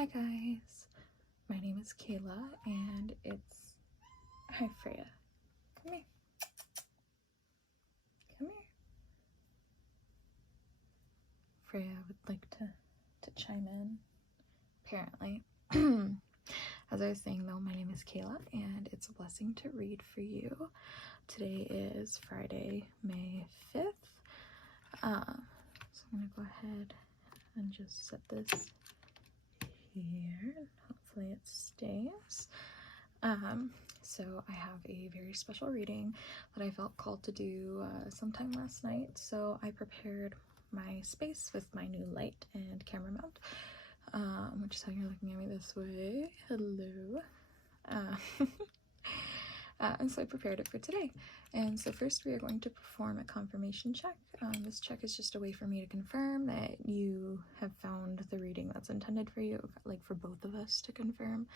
Hi guys, my name is Kayla and it's... Hi Freya, come here. Come here. Freya would like to chime in, apparently. As I was saying though, my name is Kayla and it's a blessing to read for you. Today is Friday, May 5th. So I'm gonna go ahead and just set this here and hopefully it stays. So I have a very special reading that I felt called to do sometime last night, so I prepared my space with my new light and camera mount, which is how you're looking at me this way. Hello. And so I prepared it for today. And so first we are going to perform a confirmation check. This check is just a way for me to confirm that you have found the reading that's intended for you, like for both of us to confirm.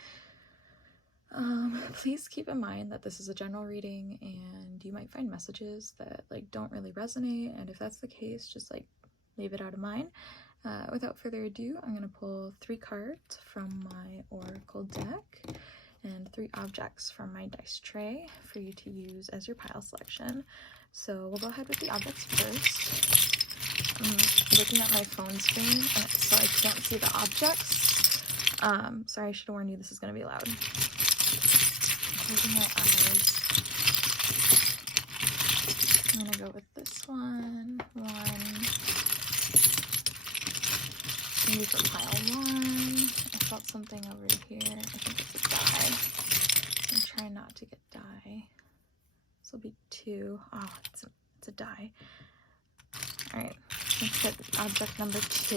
Please keep in mind that this is a general reading and you might find messages that like don't really resonate, and if that's the case, just like leave it out of mind. Without further ado, I'm going to pull 3 cards from my Oracle deck and 3 objects from my dice tray for you to use as your pile selection. So we'll go ahead with the objects first. I'm looking at my phone screen, so I can't see the objects. Sorry, I should have warned you this is going to be loud. Closing my eyes. I'm going to go with this one. Maybe for pile 1. I felt something over here. I think it's a die. I'm trying not to get die. This will be 2. Oh, it's a die. Alright, let's get object number 2.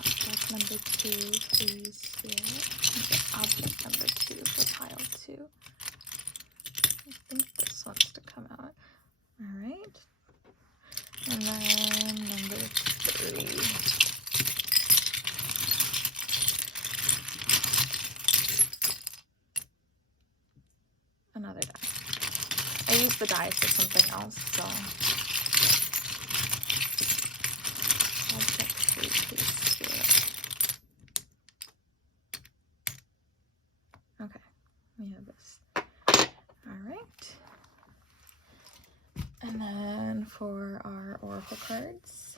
Object number 2, please, Spirit. Get object number 2 for pile 2. I think this wants to come out. Alright. And then number 3. Another die. I used the die for something else, so. Object 3, please, Spirit. Okay, we have this. Alright. And then for our Oracle cards,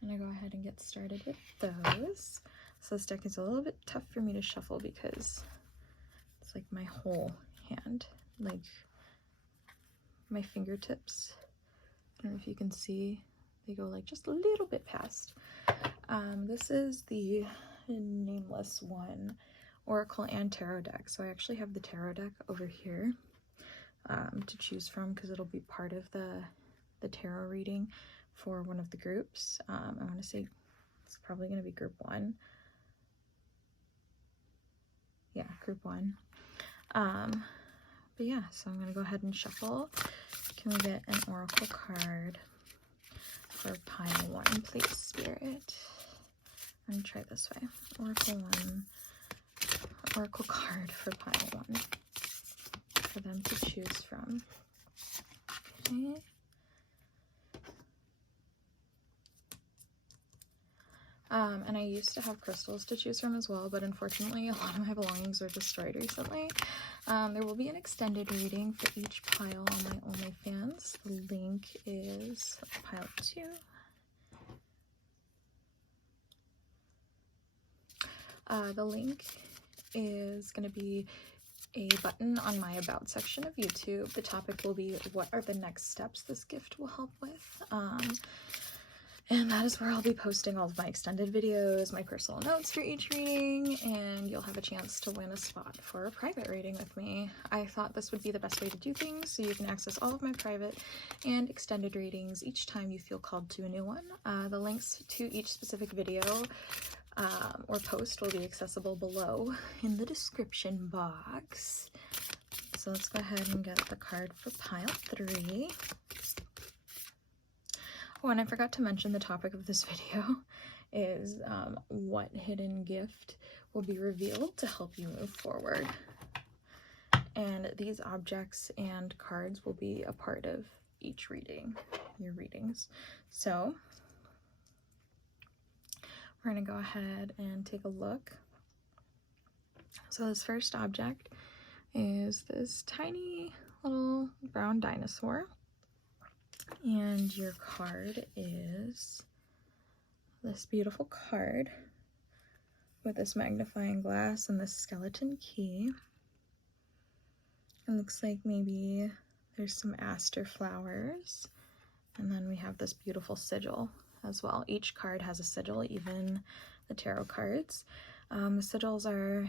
I'm going to go ahead and get started with those. So this deck is a little bit tough for me to shuffle because it's like my whole hand, like my fingertips. I don't know if you can see, they go like just a little bit past. This is the Nameless One Oracle and Tarot deck. So I actually have the Tarot deck over here to choose from because it'll be part of the tarot reading for one of the groups. I want to say it's probably going to be group 1. Yeah, group 1. But yeah, so I'm going to go ahead and shuffle. Can we get an Oracle card for pile 1, please, Spirit? I'm going to try this way. Oracle 1. Oracle card for pile 1. For them to choose from. Okay. And I used to have crystals to choose from as well, but unfortunately a lot of my belongings were destroyed recently. There will be an extended reading for each pile on my OnlyFans. The link is pile 2. The link is going to be a button on my about section of YouTube. The topic will be what are the next steps this gift will help with. And that is where I'll be posting all of my extended videos, my personal notes for each reading, and you'll have a chance to win a spot for a private reading with me. I thought this would be the best way to do things, so you can access all of my private and extended readings each time you feel called to a new one. The links to each specific video or post will be accessible below in the description box. So let's go ahead and get the card for pile 3. Oh, and I forgot to mention the topic of this video is what hidden gift will be revealed to help you move forward. And these objects and cards will be a part of each reading, your readings. So we're going to go ahead and take a look. So this first object is this tiny little brown dinosaur, and your card is this beautiful card with this magnifying glass and this skeleton key. It looks like maybe there's some aster flowers, and then we have this beautiful sigil as well. Each card has a sigil, even the tarot cards. The sigils are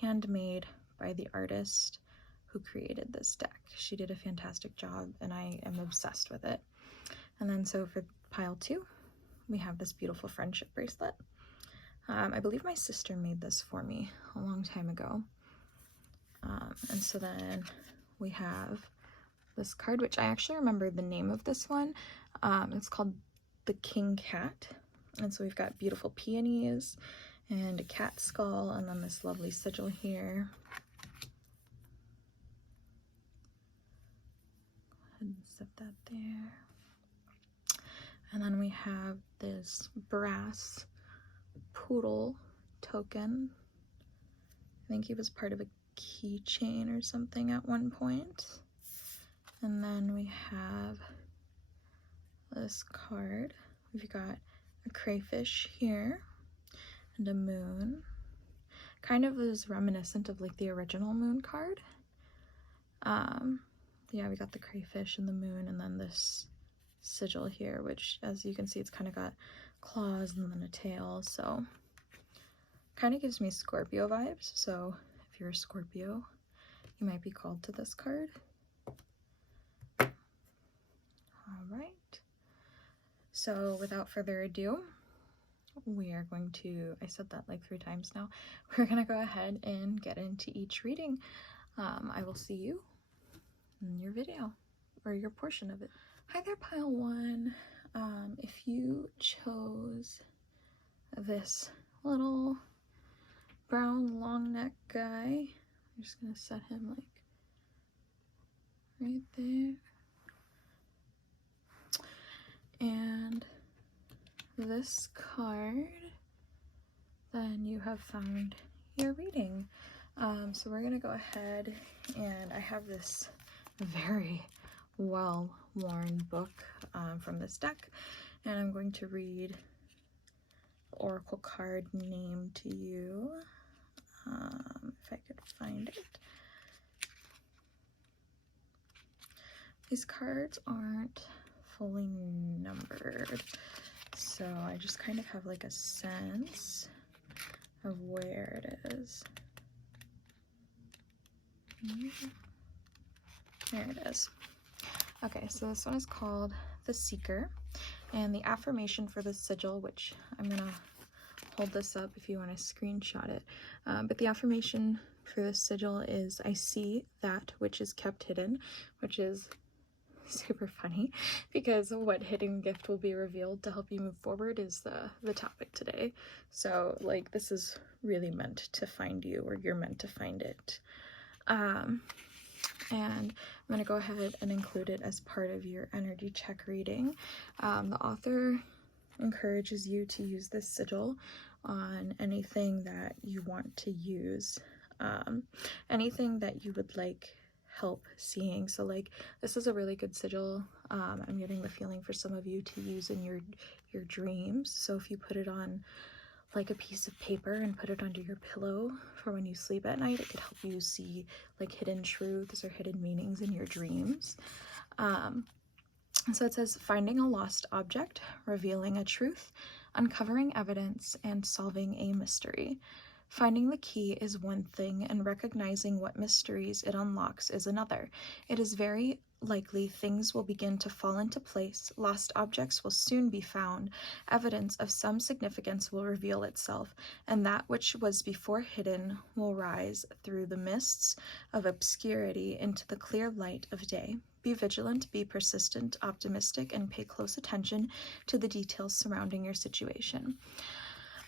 handmade by the artist who created this deck. She did a fantastic job, and I am obsessed with it. And then so for pile 2, we have this beautiful friendship bracelet. I believe my sister made this for me a long time ago. And so then we have this card, which I actually remember the name of this one. It's called the King Cat. And so we've got beautiful peonies and a cat skull, and then this lovely sigil here. Go ahead and set that there. And then we have this brass poodle token. I think he was part of a keychain or something at one point. And then we have this card. We've got a crayfish here and a moon. Kind of is reminiscent of like the original moon card. Yeah, we got the crayfish and the moon, and then this sigil here, which as you can see, it's kind of got claws and then a tail, so kind of gives me Scorpio vibes. So if you're a Scorpio, you might be called to this card. All right, so without further ado, we are going to, I said that like 3 times now, we're gonna go ahead and get into each reading. I will see you in your video, or your portion of it. Hi there, pile 1. If you chose this little brown long neck guy, I'm just gonna set him like right there. And this card, then you have found your reading. So we're gonna go ahead, and I have this very well-worn book from this deck, and I'm going to read the oracle card name to you, if I could find it. These cards aren't fully numbered, so I just kind of have like a sense of where it is. There it is. Okay, so this one is called The Seeker, and the affirmation for the sigil, which I'm gonna hold this up if you want to screenshot it, but the affirmation for the sigil is, I see that which is kept hidden, which is super funny because what hidden gift will be revealed to help you move forward is the topic today. So like this is really meant to find you, or you're meant to find it. And I'm going to go ahead and include it as part of your energy check reading. The author encourages you to use this sigil on anything that you want to use, anything that you would like help seeing. So like this is a really good sigil. I'm getting the feeling for some of you to use in your dreams. So if you put it on like a piece of paper and put it under your pillow for when you sleep at night, it could help you see like hidden truths or hidden meanings in your dreams. So it says, finding a lost object, revealing a truth, uncovering evidence, and solving a mystery. Finding the key is one thing, and recognizing what mysteries it unlocks is another. It is very likely things will begin to fall into place, lost objects will soon be found, evidence of some significance will reveal itself, and that which was before hidden will rise through the mists of obscurity into the clear light of day. Be vigilant, be persistent, optimistic, and pay close attention to the details surrounding your situation.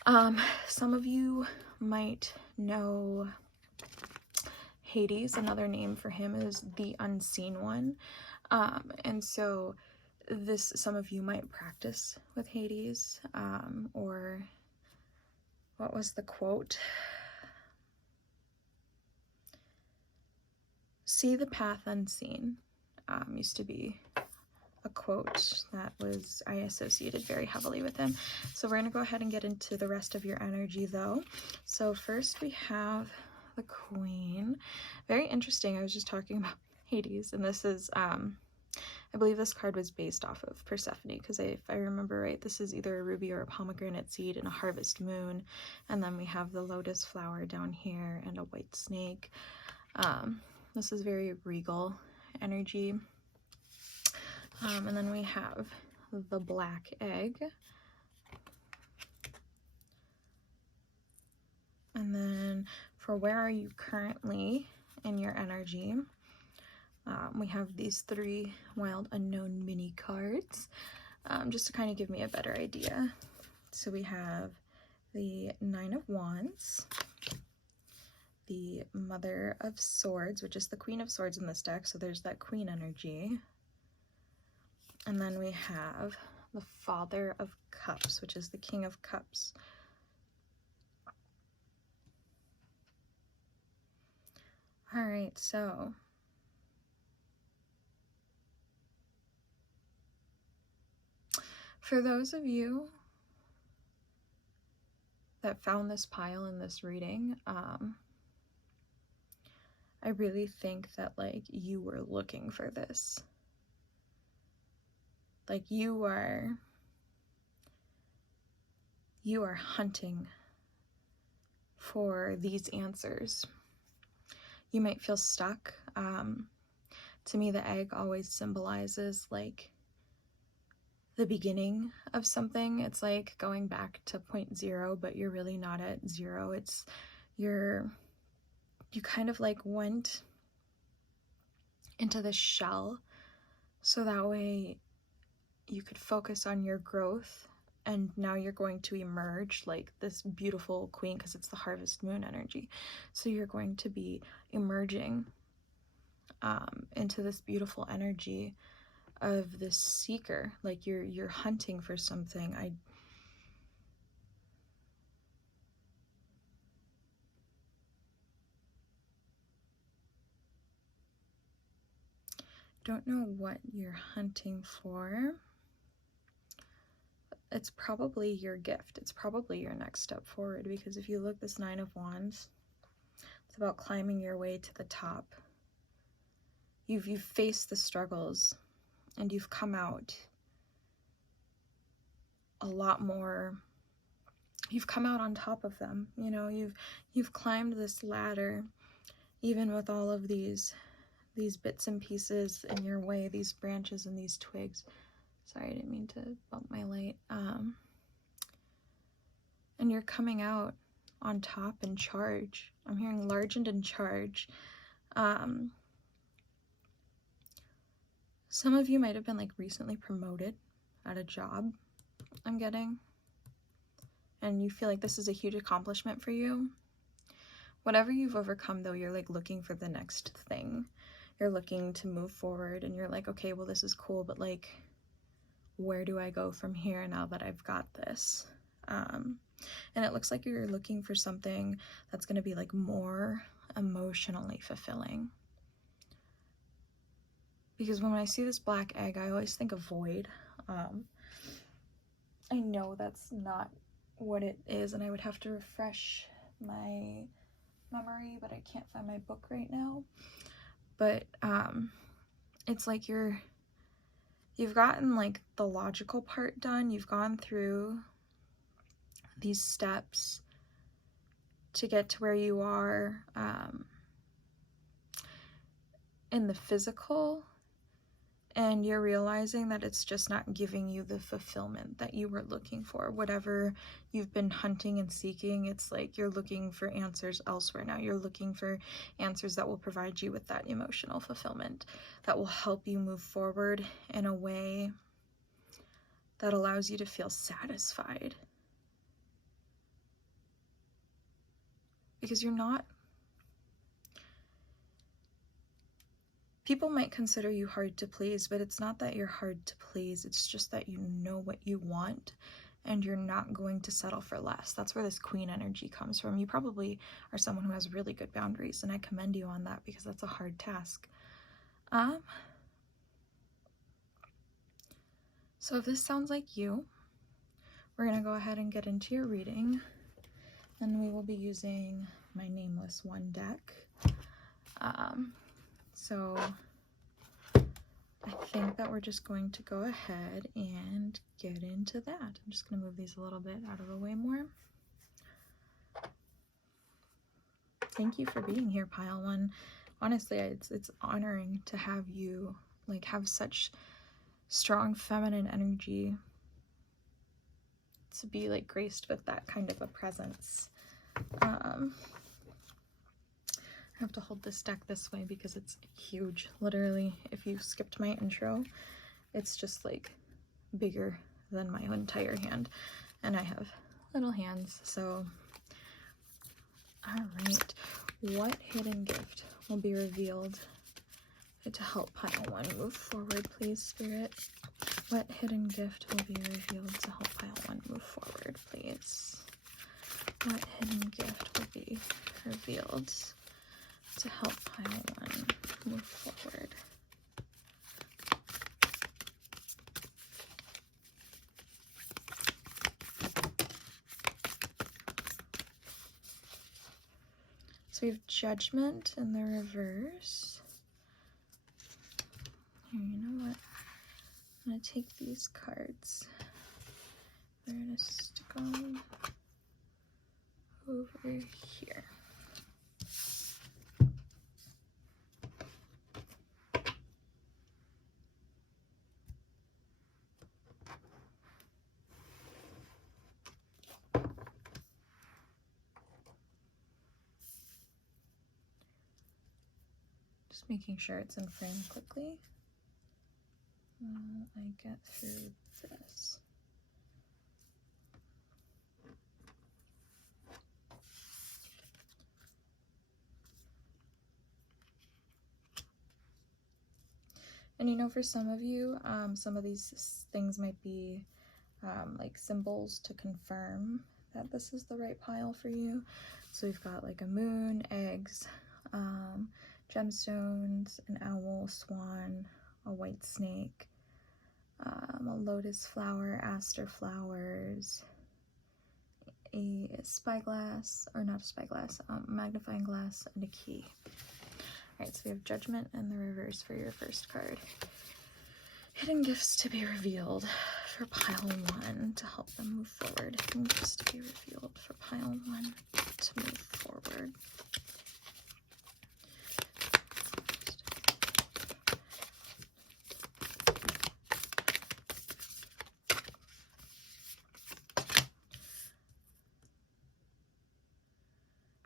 Some of you might know Hades. Another name for him is the Unseen One. And so some of you might practice with Hades, or what was the quote? See the path unseen. Used to be a quote that I associated very heavily with him. So we're going to go ahead and get into the rest of your energy though. So first we have the Queen. Very interesting. I was just talking about Hades, and this is, I believe this card was based off of Persephone, because if I remember right, this is either a ruby or a pomegranate seed and a harvest moon. And then we have the lotus flower down here and a white snake. This is very regal energy. And then we have the black egg. And then for where are you currently in your energy, we have these 3 wild unknown mini cards, just to kind of give me a better idea. So we have the 9 of Wands, the Mother of Swords, which is the Queen of Swords in this deck, so there's that Queen energy. And then we have the Father of Cups, which is the King of Cups. All right, so for those of you that found this pile in this reading, I really think that, like, you were looking for this. Like, you are hunting for these answers. You might feel stuck. To me, the egg always symbolizes, like, the beginning of something. It's like going back to point 0, but you're really not at 0. It's you kind of like went into the shell so that way you could focus on your growth, and now you're going to emerge like this beautiful queen, because it's the harvest moon energy. So you're going to be emerging into this beautiful energy of this seeker. Like you're hunting for something. I don't know what you're hunting for. It's probably your gift. It's probably your next step forward, because if you look, this 9 of Wands, it's about climbing your way to the top. You've faced the struggles and you've come out a lot more. You've come out on top of them. You know, you've climbed this ladder, even with all of these bits and pieces in your way, these branches and these twigs. Sorry, I didn't mean to bump my light. And you're coming out on top in charge. I'm hearing large and in charge. Some of you might have been like recently promoted at a job, I'm getting. And you feel like this is a huge accomplishment for you. Whatever you've overcome though, you're like looking for the next thing. You're looking to move forward, and you're like, okay, well, this is cool, but like, where do I go from here now that I've got this? And it looks like you're looking for something that's going to be like more emotionally fulfilling. Because when I see this black egg, I always think of void. I know that's not what it is, and I would have to refresh my memory, but I can't find my book right now. But it's like you've gotten like the logical part done. You've gone through these steps to get to where you are in the physical, and you're realizing that it's just not giving you the fulfillment that you were looking for. Whatever you've been hunting and seeking, it's like you're looking for answers elsewhere now. You're looking for answers that will provide you with that emotional fulfillment, that will help you move forward in a way that allows you to feel satisfied. Because you're not... People might consider you hard to please, but it's not that you're hard to please. It's just that you know what you want, and you're not going to settle for less. That's where this queen energy comes from. You probably are someone who has really good boundaries, and I commend you on that because that's a hard task. So if this sounds like you, we're going to go ahead and get into your reading, and we will be using my Nameless One deck. So I think that we're just going to go ahead and get into that. I'm just going to move these a little bit out of the way more. Thank you for being here, Pile One. Honestly, it's honoring to have you, like, have such strong feminine energy, to be, like, graced with that kind of a presence. I have to hold this deck this way because it's huge. Literally, if you skipped my intro, it's just, like, bigger than my entire hand. And I have little hands, so... Alright, what hidden gift will be revealed to help Pile One move forward, please, Spirit? What hidden gift will be revealed to help Pile One move forward, please? What hidden gift will be revealed to help Pile One move forward? So we have Judgment in the reverse. Here, you know what? I'm going to take these cards. We're going to stick them over here. Just making sure it's in frame quickly while I get through this. And you know, for some of you, some of these things might be like symbols to confirm that this is the right pile for you. So we've got like a moon, eggs, gemstones, an owl, swan, a white snake, a lotus flower, aster flowers, a spyglass, or not a spyglass, magnifying glass, and a key. Alright, so we have Judgment in the reverse for your first card. Hidden gifts to be revealed for Pile One to help them move forward. Hidden gifts to be revealed for Pile One to move forward.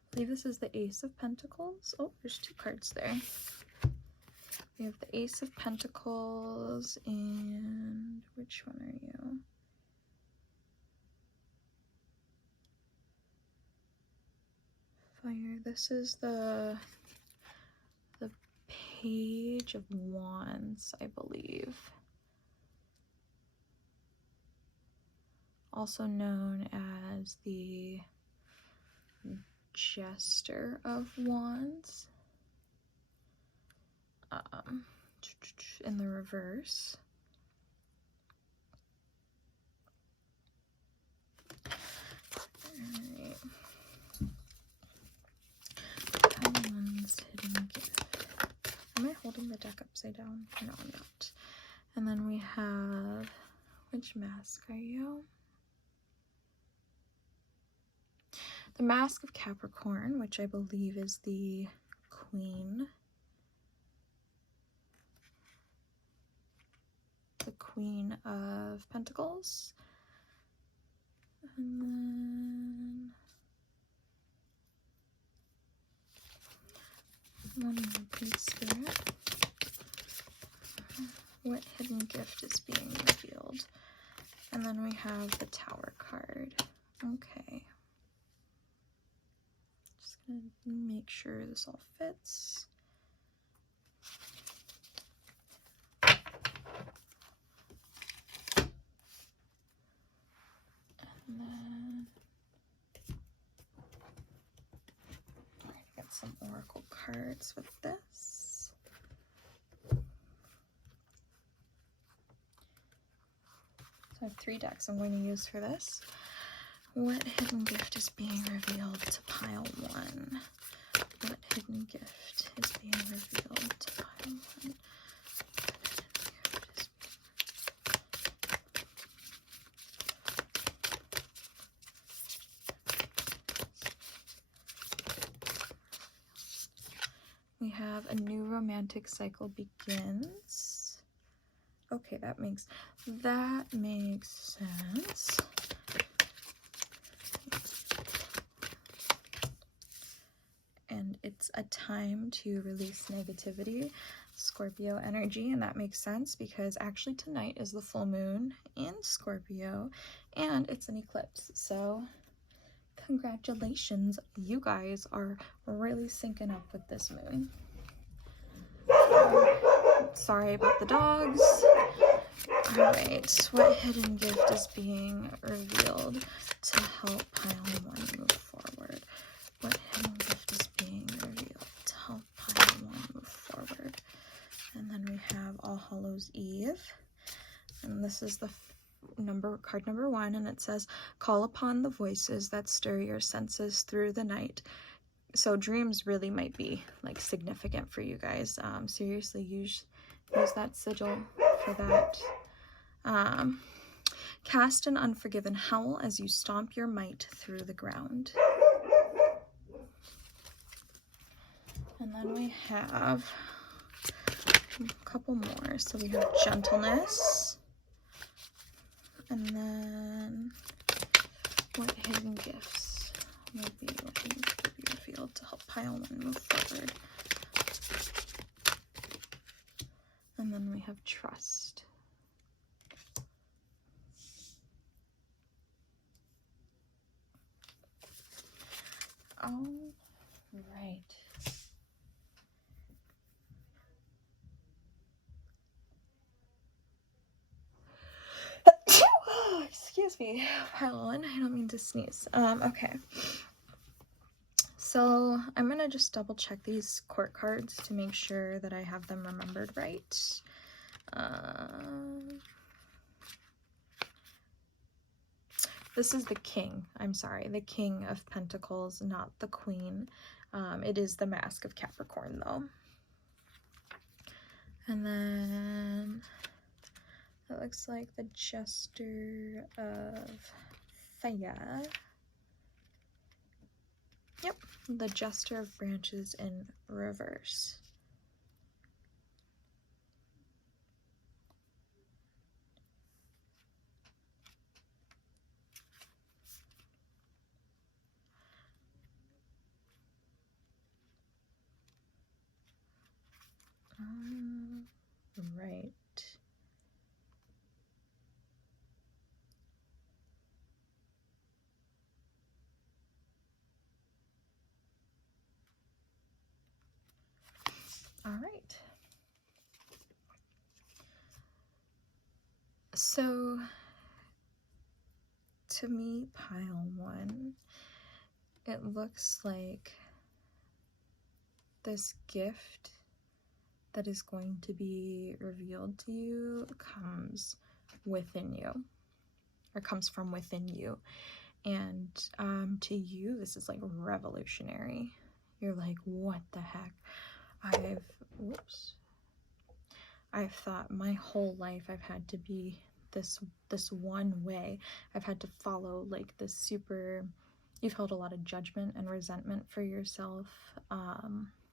I believe this is the Ace of Pentacles. Oh, there's two cards there. We have the Ace of Pentacles, and which one are you? Fire. This is the Page of Wands, I believe. Also known as the Jester of Wands. In the reverse. Alright. Someone's hidden gift. Am I holding the deck upside down? No, I'm not. And then we have, which mask are you? The Mask of Capricorn, which I believe is the Queen. The Queen of Pentacles. And then one more, please, Spirit. What hidden gift is being revealed? And then we have the Tower card. Okay. Just gonna make sure this all fits. And then get some oracle cards with this. So I have 3 decks I'm going to use for this. What hidden gift is being revealed to pile 1? What hidden gift is being revealed to pile 1? We have a new romantic cycle begins. Okay, that makes sense. And it's a time to release negativity, Scorpio energy, and that makes sense because actually tonight is the full moon in Scorpio and it's an eclipse. So congratulations, you guys are really syncing up with this moon. Sorry about the dogs. Alright, what hidden gift is being revealed to help pile 1 move forward? What hidden gift is being revealed to help pile 1 move forward? And then we have All Hallows Eve. And this is the card number 1, and it says, call upon the voices that stir your senses through the night. So dreams really might be like significant for you guys. Seriously, use that sigil for that. Cast an unforgiven howl as you stomp your might through the ground. And then we have a couple more. So we have gentleness. And then what hidden gifts will be revealed to help pile 1 move forward? And then we have trust. All right. Excuse me, pile on. I don't mean to sneeze. Okay. So I'm gonna just double check these court cards to make sure that I have them remembered right. This is the king. I'm sorry, the king of pentacles, not the queen. It is the mask of Capricorn though. And then it looks like the jester of fire. Yep, the jester of branches in reverse. Right. All right. So, to me, pile 1, it looks like this gift that is going to be revealed to you comes within you, or comes from within you. And to you, this is like revolutionary. You're like, what the heck? I've thought my whole life I've had to be this one way. I've had to follow like this super, you've held a lot of judgment and resentment for yourself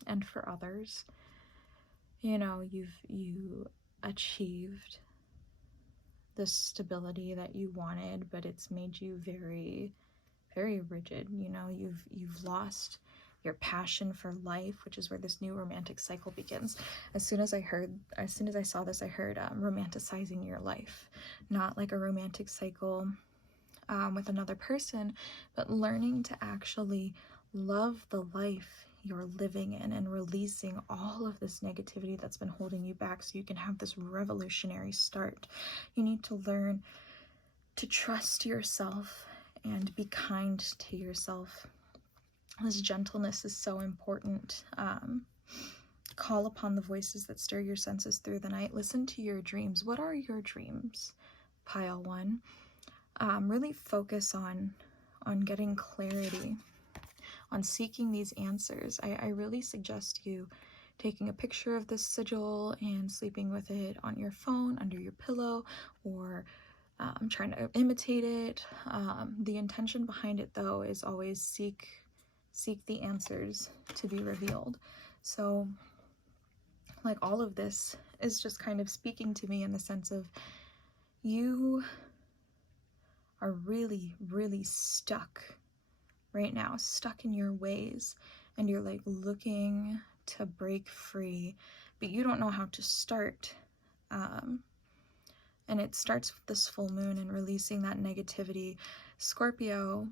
and for others. You know, you achieved the stability that you wanted, but it's made you very, very rigid. You know, you've lost your passion for life, which is where this new romantic cycle begins. As soon as I saw this, I heard romanticizing your life, not like a romantic cycle with another person, but learning to actually love the life you're living in and releasing all of this negativity that's been holding you back so you can have this revolutionary start. You need to learn to trust yourself and be kind to yourself. This gentleness is so important. Call upon the voices that stir your senses through the night. Listen to your dreams. What are your dreams? Pile 1. Really focus on getting clarity, on seeking these answers. I really suggest you taking a picture of this sigil and sleeping with it on your phone, under your pillow, or trying to imitate it. The intention behind it, though, is always seek the answers to be revealed. So, like, all of this is just kind of speaking to me in the sense of you are really, really stuck right now, stuck in your ways, and you're like looking to break free, but you don't know how to start. And it starts with this full moon and releasing that negativity. Scorpio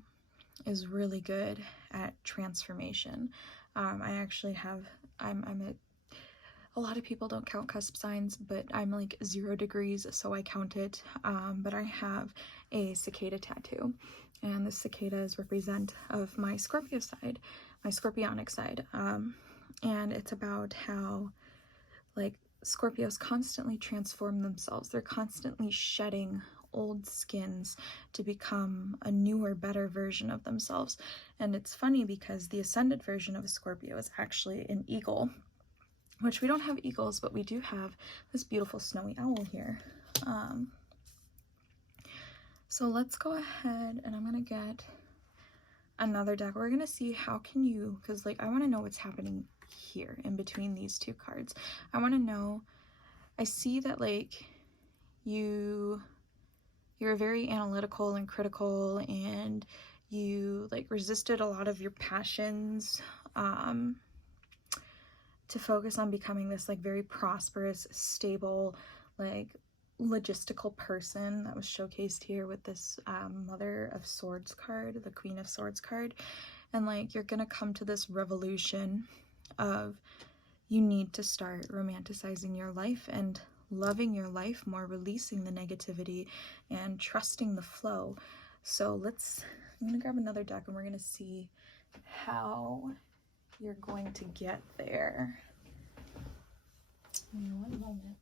is really good at transformation. I actually have, a lot of people don't count cusp signs, but I'm like 0 degrees, so I count it. But I have a cicada tattoo, and the cicadas represent of my Scorpio side, my scorpionic side. And it's about how, like, Scorpios constantly transform themselves. They're constantly shedding old skins to become a newer, better version of themselves. And it's funny because the ascended version of a Scorpio is actually an eagle, which we don't have eagles, but we do have this beautiful snowy owl here. So let's go ahead and I'm gonna get another deck. We're gonna see how can you, because like I want to know what's happening here in between these two cards. I want to know, I see that like you're very analytical and critical, and you like resisted a lot of your passions to focus on becoming this like very prosperous, stable, like logistical person that was showcased here with this Mother of Swords card, the Queen of Swords card. And like you're gonna come to this revolution of you need to start romanticizing your life and loving your life more, releasing the negativity and trusting the flow. So I'm gonna grab another deck and we're gonna see how you're going to get there. In 1 moment.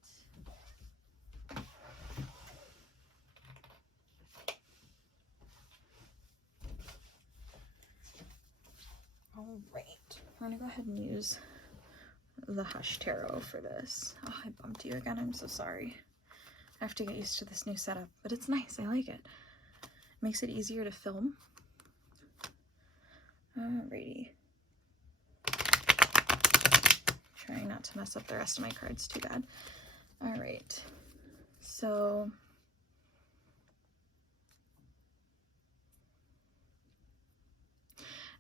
All right, we're gonna go ahead and use the Hush Tarot for this. Oh, I bumped you again. I'm so sorry. I have to get used to this new setup, but it's nice. I like it. Makes it easier to film. Alrighty. Trying not to mess up the rest of my cards too bad. Alright. So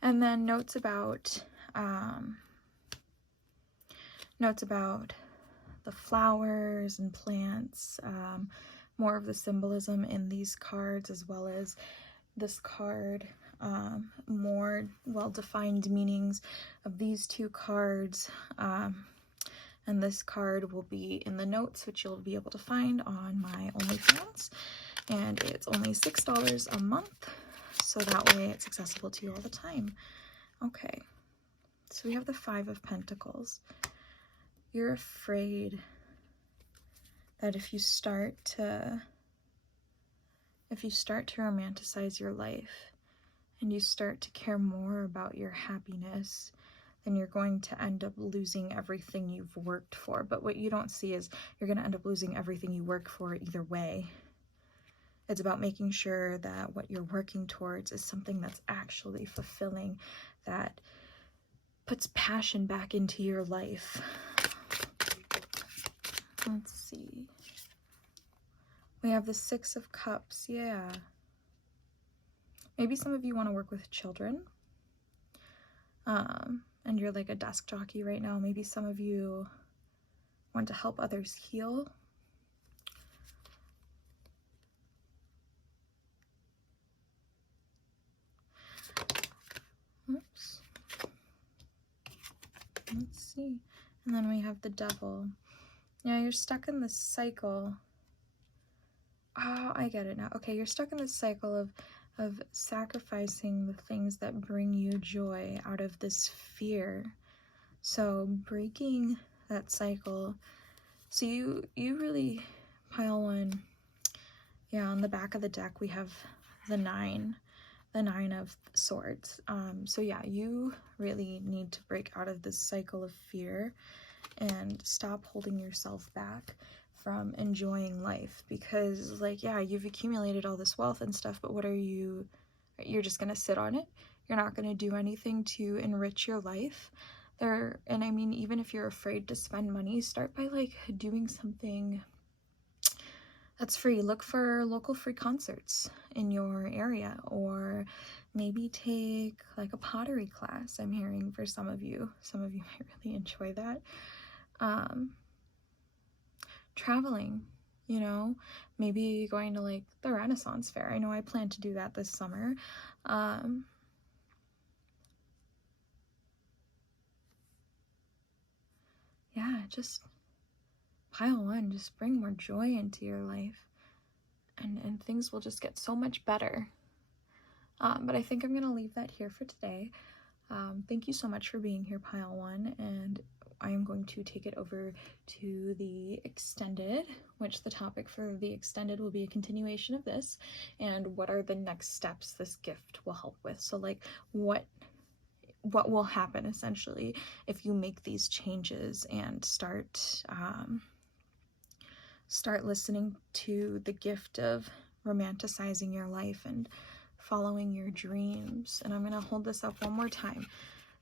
and then notes about the flowers and plants, more of the symbolism in these cards, as well as this card, more well-defined meanings of these two cards, and this card will be in the notes, which you'll be able to find on my OnlyFans, and it's only $6 a month, so that way it's accessible to you all the time. Okay, so we have the 5 of Pentacles. You're afraid that if you start to romanticize your life and you start to care more about your happiness, then you're going to end up losing everything you've worked for. But what you don't see is you're going to end up losing everything you work for either way. It's about making sure that what you're working towards is something that's actually fulfilling, that puts passion back into your life. Let's see. We have the 6 of Cups. Yeah. Maybe some of you want to work with children. And you're like a desk jockey right now. Maybe some of you want to help others heal. Oops. Let's see. And then we have the Devil. Yeah, you're stuck in this cycle. Oh, I get it now. Okay, you're stuck in this cycle of of sacrificing the things that bring you joy out of this fear. So breaking that cycle. So you really, pile 1, yeah, on the back of the deck we have the 9 of swords. So yeah, you really need to break out of this cycle of fear and stop holding yourself back from enjoying life, because like, yeah, you've accumulated all this wealth and stuff, but what are you're just gonna sit on it? You're not gonna do anything to enrich your life there. And I mean, even if you're afraid to spend money, start by like doing something that's free. Look for local free concerts in your area, or maybe take like a pottery class. I'm hearing for some of you might really enjoy that. Traveling, you know, maybe going to like the Renaissance Fair. I know I plan to do that this summer. Yeah, just pile 1, just bring more joy into your life, and things will just get so much better. But I think I'm gonna leave that here for today. Thank you so much for being here, pile 1, and I am going to take it over to the extended, which the topic for the extended will be a continuation of this, and what are the next steps this gift will help with. So like what will happen essentially if you make these changes and start listening to the gift of romanticizing your life and following your dreams. And I'm gonna hold this up one more time.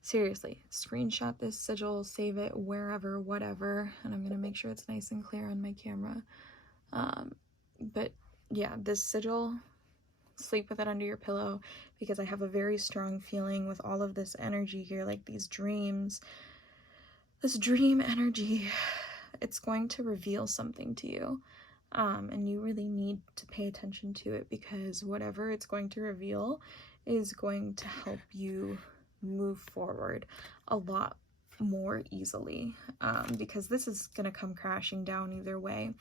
Seriously, screenshot this sigil, save it wherever, whatever, and I'm gonna make sure it's nice and clear on my camera. But yeah, this sigil, sleep with it under your pillow, because I have a very strong feeling with all of this energy here, like these dreams, this dream energy, it's going to reveal something to you. And you really need to pay attention to it, because whatever it's going to reveal is going to help you move forward a lot more easily, because this is going to come crashing down either way.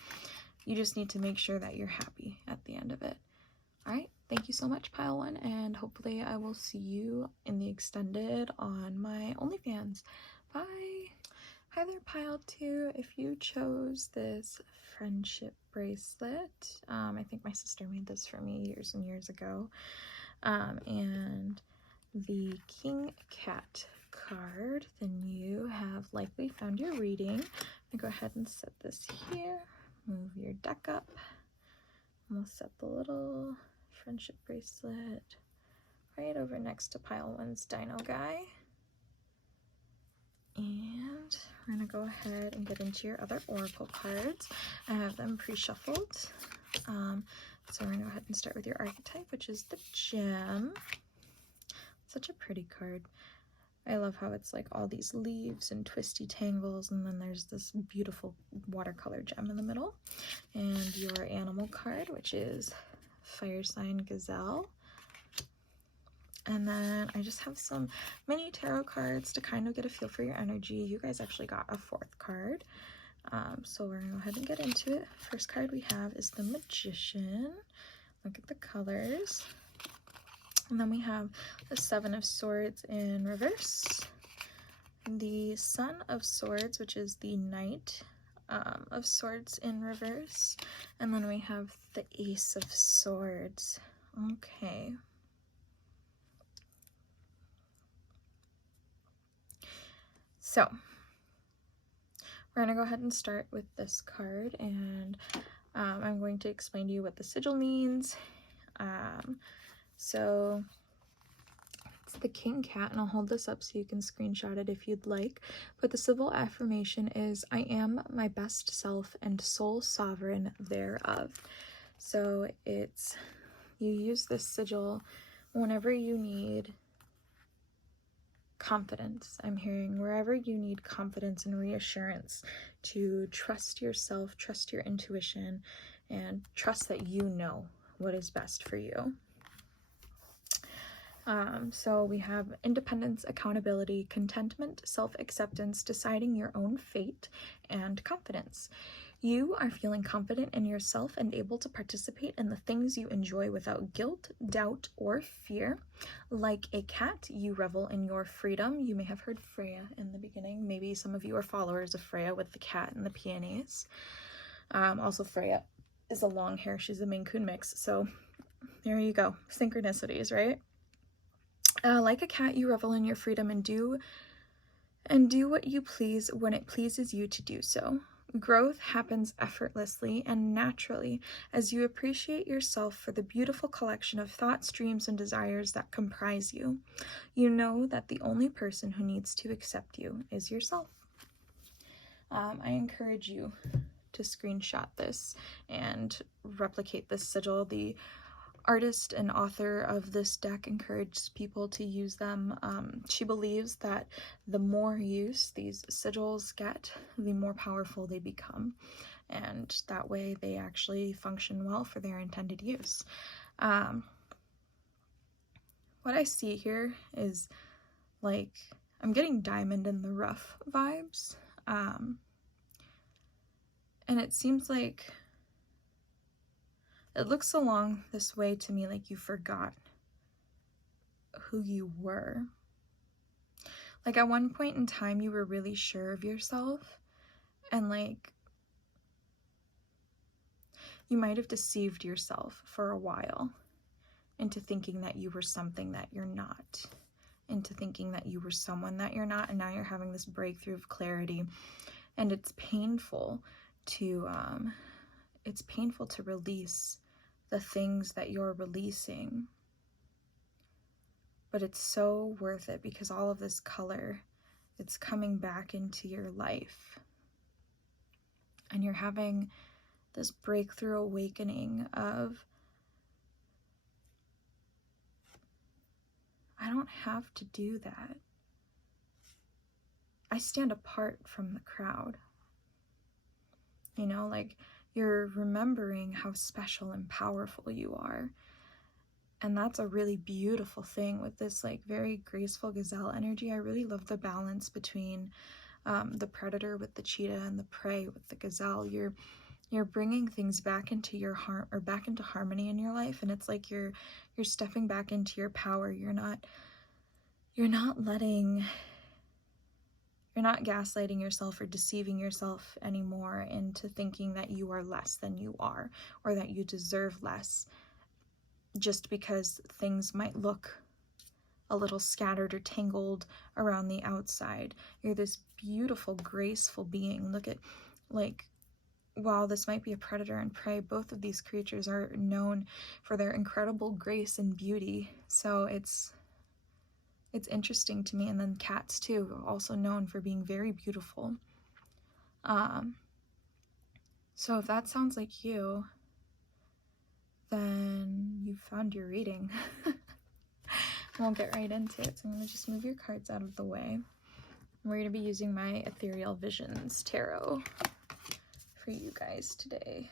You just need to make sure that you're happy at the end of it. All right, thank you so much, pile 1, and hopefully I will see you in the extended on my OnlyFans. Bye. Hi there, pile 2. If you chose this friendship bracelet, I think my sister made this for me years and years ago, and the King Cat card, then you have likely found your reading. I'm gonna go ahead and set this here, move your deck up, and we'll set the little friendship bracelet right over next to pile 1's dino guy. And we're gonna go ahead and get into your other oracle cards. I have them pre-shuffled. So we're gonna go ahead and start with your archetype, which is the gem. Such a pretty card. I love how it's like all these leaves and twisty tangles, and then there's this beautiful watercolor gem in the middle. And your animal card, which is fire sign gazelle. And then I just have some mini tarot cards to kind of get a feel for your energy. You guys actually got a 4th card. So we're gonna go ahead and get into it. First card we have is the Magician. Look at the colors. And then we have the 7 of Swords in reverse, the Son of Swords, which is the Knight of Swords in reverse, and then we have the Ace of Swords. Okay. So we're going to go ahead and start with this card, and I'm going to explain to you what the sigil means. So it's the King Cat, and I'll hold this up so you can screenshot it if you'd like. But the civil affirmation is, I am my best self and sole sovereign thereof. So it's, you use this sigil whenever you need confidence. I'm hearing wherever you need confidence and reassurance to trust yourself, trust your intuition, and trust that you know what is best for you. So we have independence, accountability, contentment, self-acceptance, deciding your own fate, and confidence. You are feeling confident in yourself and able to participate in the things you enjoy without guilt, doubt, or fear. Like a cat, you revel in your freedom. You may have heard Freya in the beginning. Maybe some of you are followers of Freya with the cat and the peonies. Also, Freya is a long hair. She's a Maine Coon mix. So there you go. Synchronicities, right? Like a cat, you revel in your freedom and do what you please when it pleases you to do so. Growth happens effortlessly and naturally as you appreciate yourself for the beautiful collection of thoughts, dreams, and desires that comprise you. You know that the only person who needs to accept you is yourself. I encourage you to screenshot this and replicate this sigil. The artist and author of this deck encourages people to use them. She believes that the more use these sigils get, the more powerful they become, and that way they actually function well for their intended use. What I see here is, like, I'm getting diamond in the rough vibes, and it seems like it looks along this way to me like you forgot who you were. Like, at one point in time, you were really sure of yourself, and like, you might have deceived yourself for a while into thinking that you were something that you're not, into thinking that you were someone that you're not, and now you're having this breakthrough of clarity, and it's painful to release the things that you're releasing, but it's so worth it because all of this color, it's coming back into your life, and you're having this breakthrough awakening of, I don't have to do that. I stand apart from the crowd. You know, like, you're remembering how special and powerful you are. And that's a really beautiful thing with this, like, very graceful gazelle energy. I really love the balance between the predator with the cheetah and the prey with the gazelle. You're bringing things back into your back into harmony in your life, and it's like you're stepping back into your power. You're not gaslighting yourself or deceiving yourself anymore into thinking that you are less than you are, or that you deserve less just because things might look a little scattered or tangled around the outside. You're this beautiful, graceful being. Look at, like, while this might be a predator and prey, both of these creatures are known for their incredible grace and beauty. So it's interesting to me. And then cats too, also known for being very beautiful. So if that sounds like you, then you found your reading. We'll get right into it. So I'm going to just move your cards out of the way. We're going to be using my Ethereal Visions Tarot for you guys today.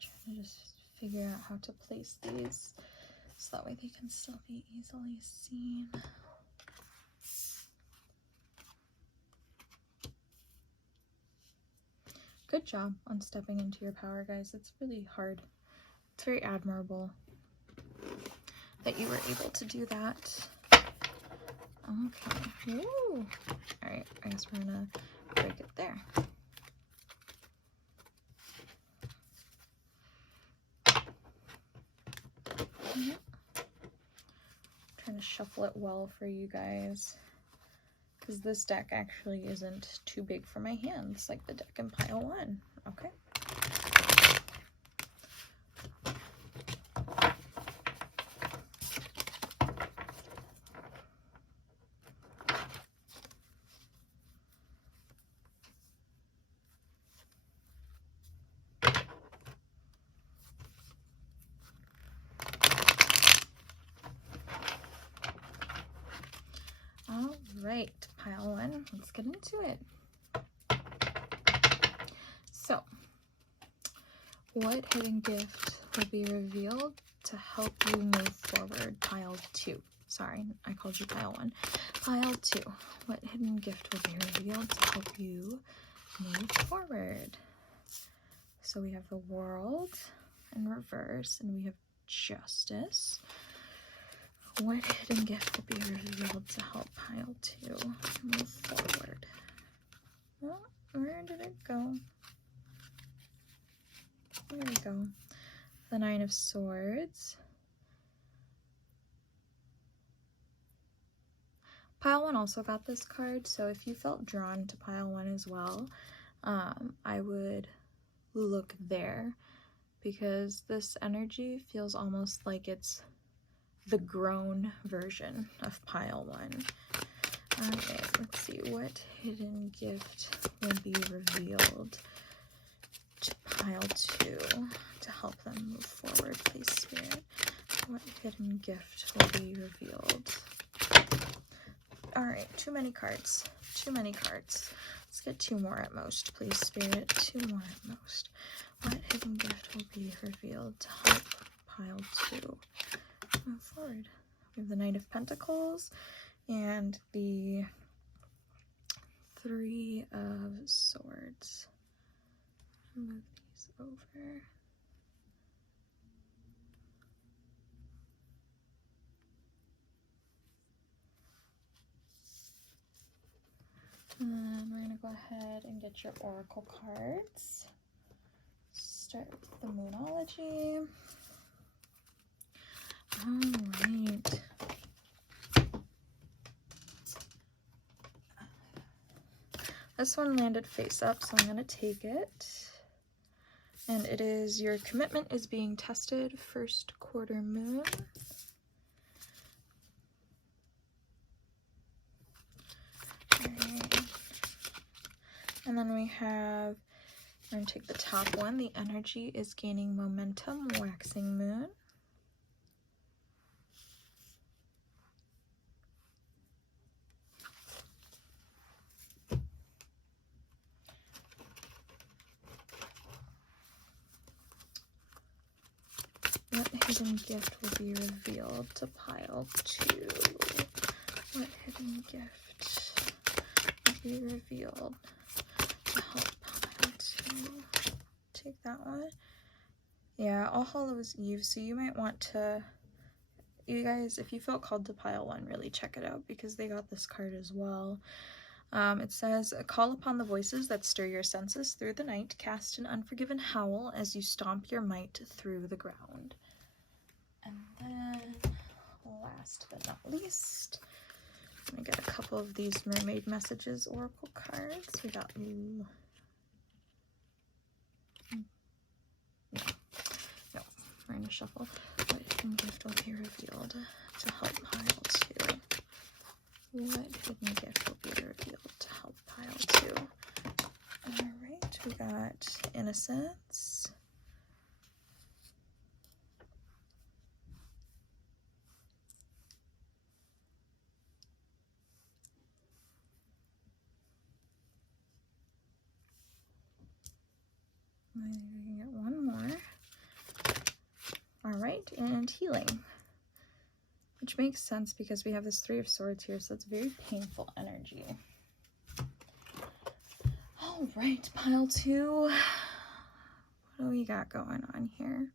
Trying to just figure out how to place these so that way they can still be easily seen. Good job on stepping into your power, guys. It's really hard. It's very admirable that you were able to do that. Okay. Ooh. All right. I guess we're gonna break it there. Trying to shuffle it well for you guys, because this deck actually isn't too big for my hands like the deck in pile 1. Okay. Right, pile 1, let's get into it. So, what hidden gift will be revealed to help you move forward? Pile 2. Sorry, I called you pile 1. Pile 2. What hidden gift will be revealed to help you move forward? So we have the World in reverse, and we have Justice. What hidden gift will be revealed to help pile 2 move forward? Well, where did it go? There we go. The 9 of Swords. Pile 1 also got this card, so if you felt drawn to pile 1 as well, I would look there, because this energy feels almost like it's the grown version of pile 1. Okay, let's see, what hidden gift will be revealed to pile 2 to help them move forward, please, Spirit? What hidden gift will be revealed? Alright, too many cards. Too many cards. Let's get 2 more at most, please, Spirit. 2 more at most. What hidden gift will be revealed to help pile 2 move forward? We have the Knight of Pentacles and the 3 of Swords. Move these over. And then we're going to go ahead and get your oracle cards. Start with the Moonology. Alright. This one landed face up, so I'm going to take it. And it is, your commitment is being tested, first quarter moon. Alright. And then we have, I'm going to take the top one, the energy is gaining momentum, waxing moon. What hidden gift will be revealed to pile 2? What hidden gift will be revealed to help pile 2? Take that one. Yeah, All Hallows Eve, so you might want to, you guys, if you felt called to pile 1, really check it out, because they got this card as well. It says, call upon the voices that stir your senses through the night, cast an unforgiven howl as you stomp your might through the ground. And then, last but not least, I'm going to get a couple of these Mermaid Messages Oracle cards. We got, no, we're going to shuffle. What hidden gift will be revealed to help pile 2? What hidden gift will be revealed to help pile 2? Alright, we got Innocence. We can get one more. Alright, and Healing. Which makes sense because we have this 3 of Swords here, so it's very painful energy. Alright, pile 2. What do we got going on here?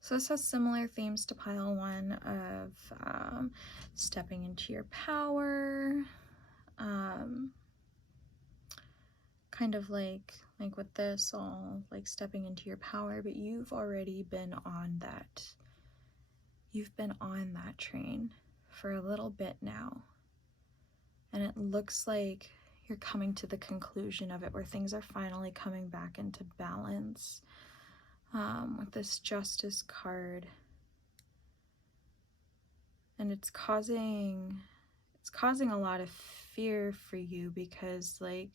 So this has similar themes to pile 1 of stepping into your power, kind of like with this, all like stepping into your power, but you've already been on that. You've been on that train for a little bit now, and it looks like you're coming to the conclusion of it, where things are finally coming back into balance. With this Justice card, and it's causing a lot of fear for you, because like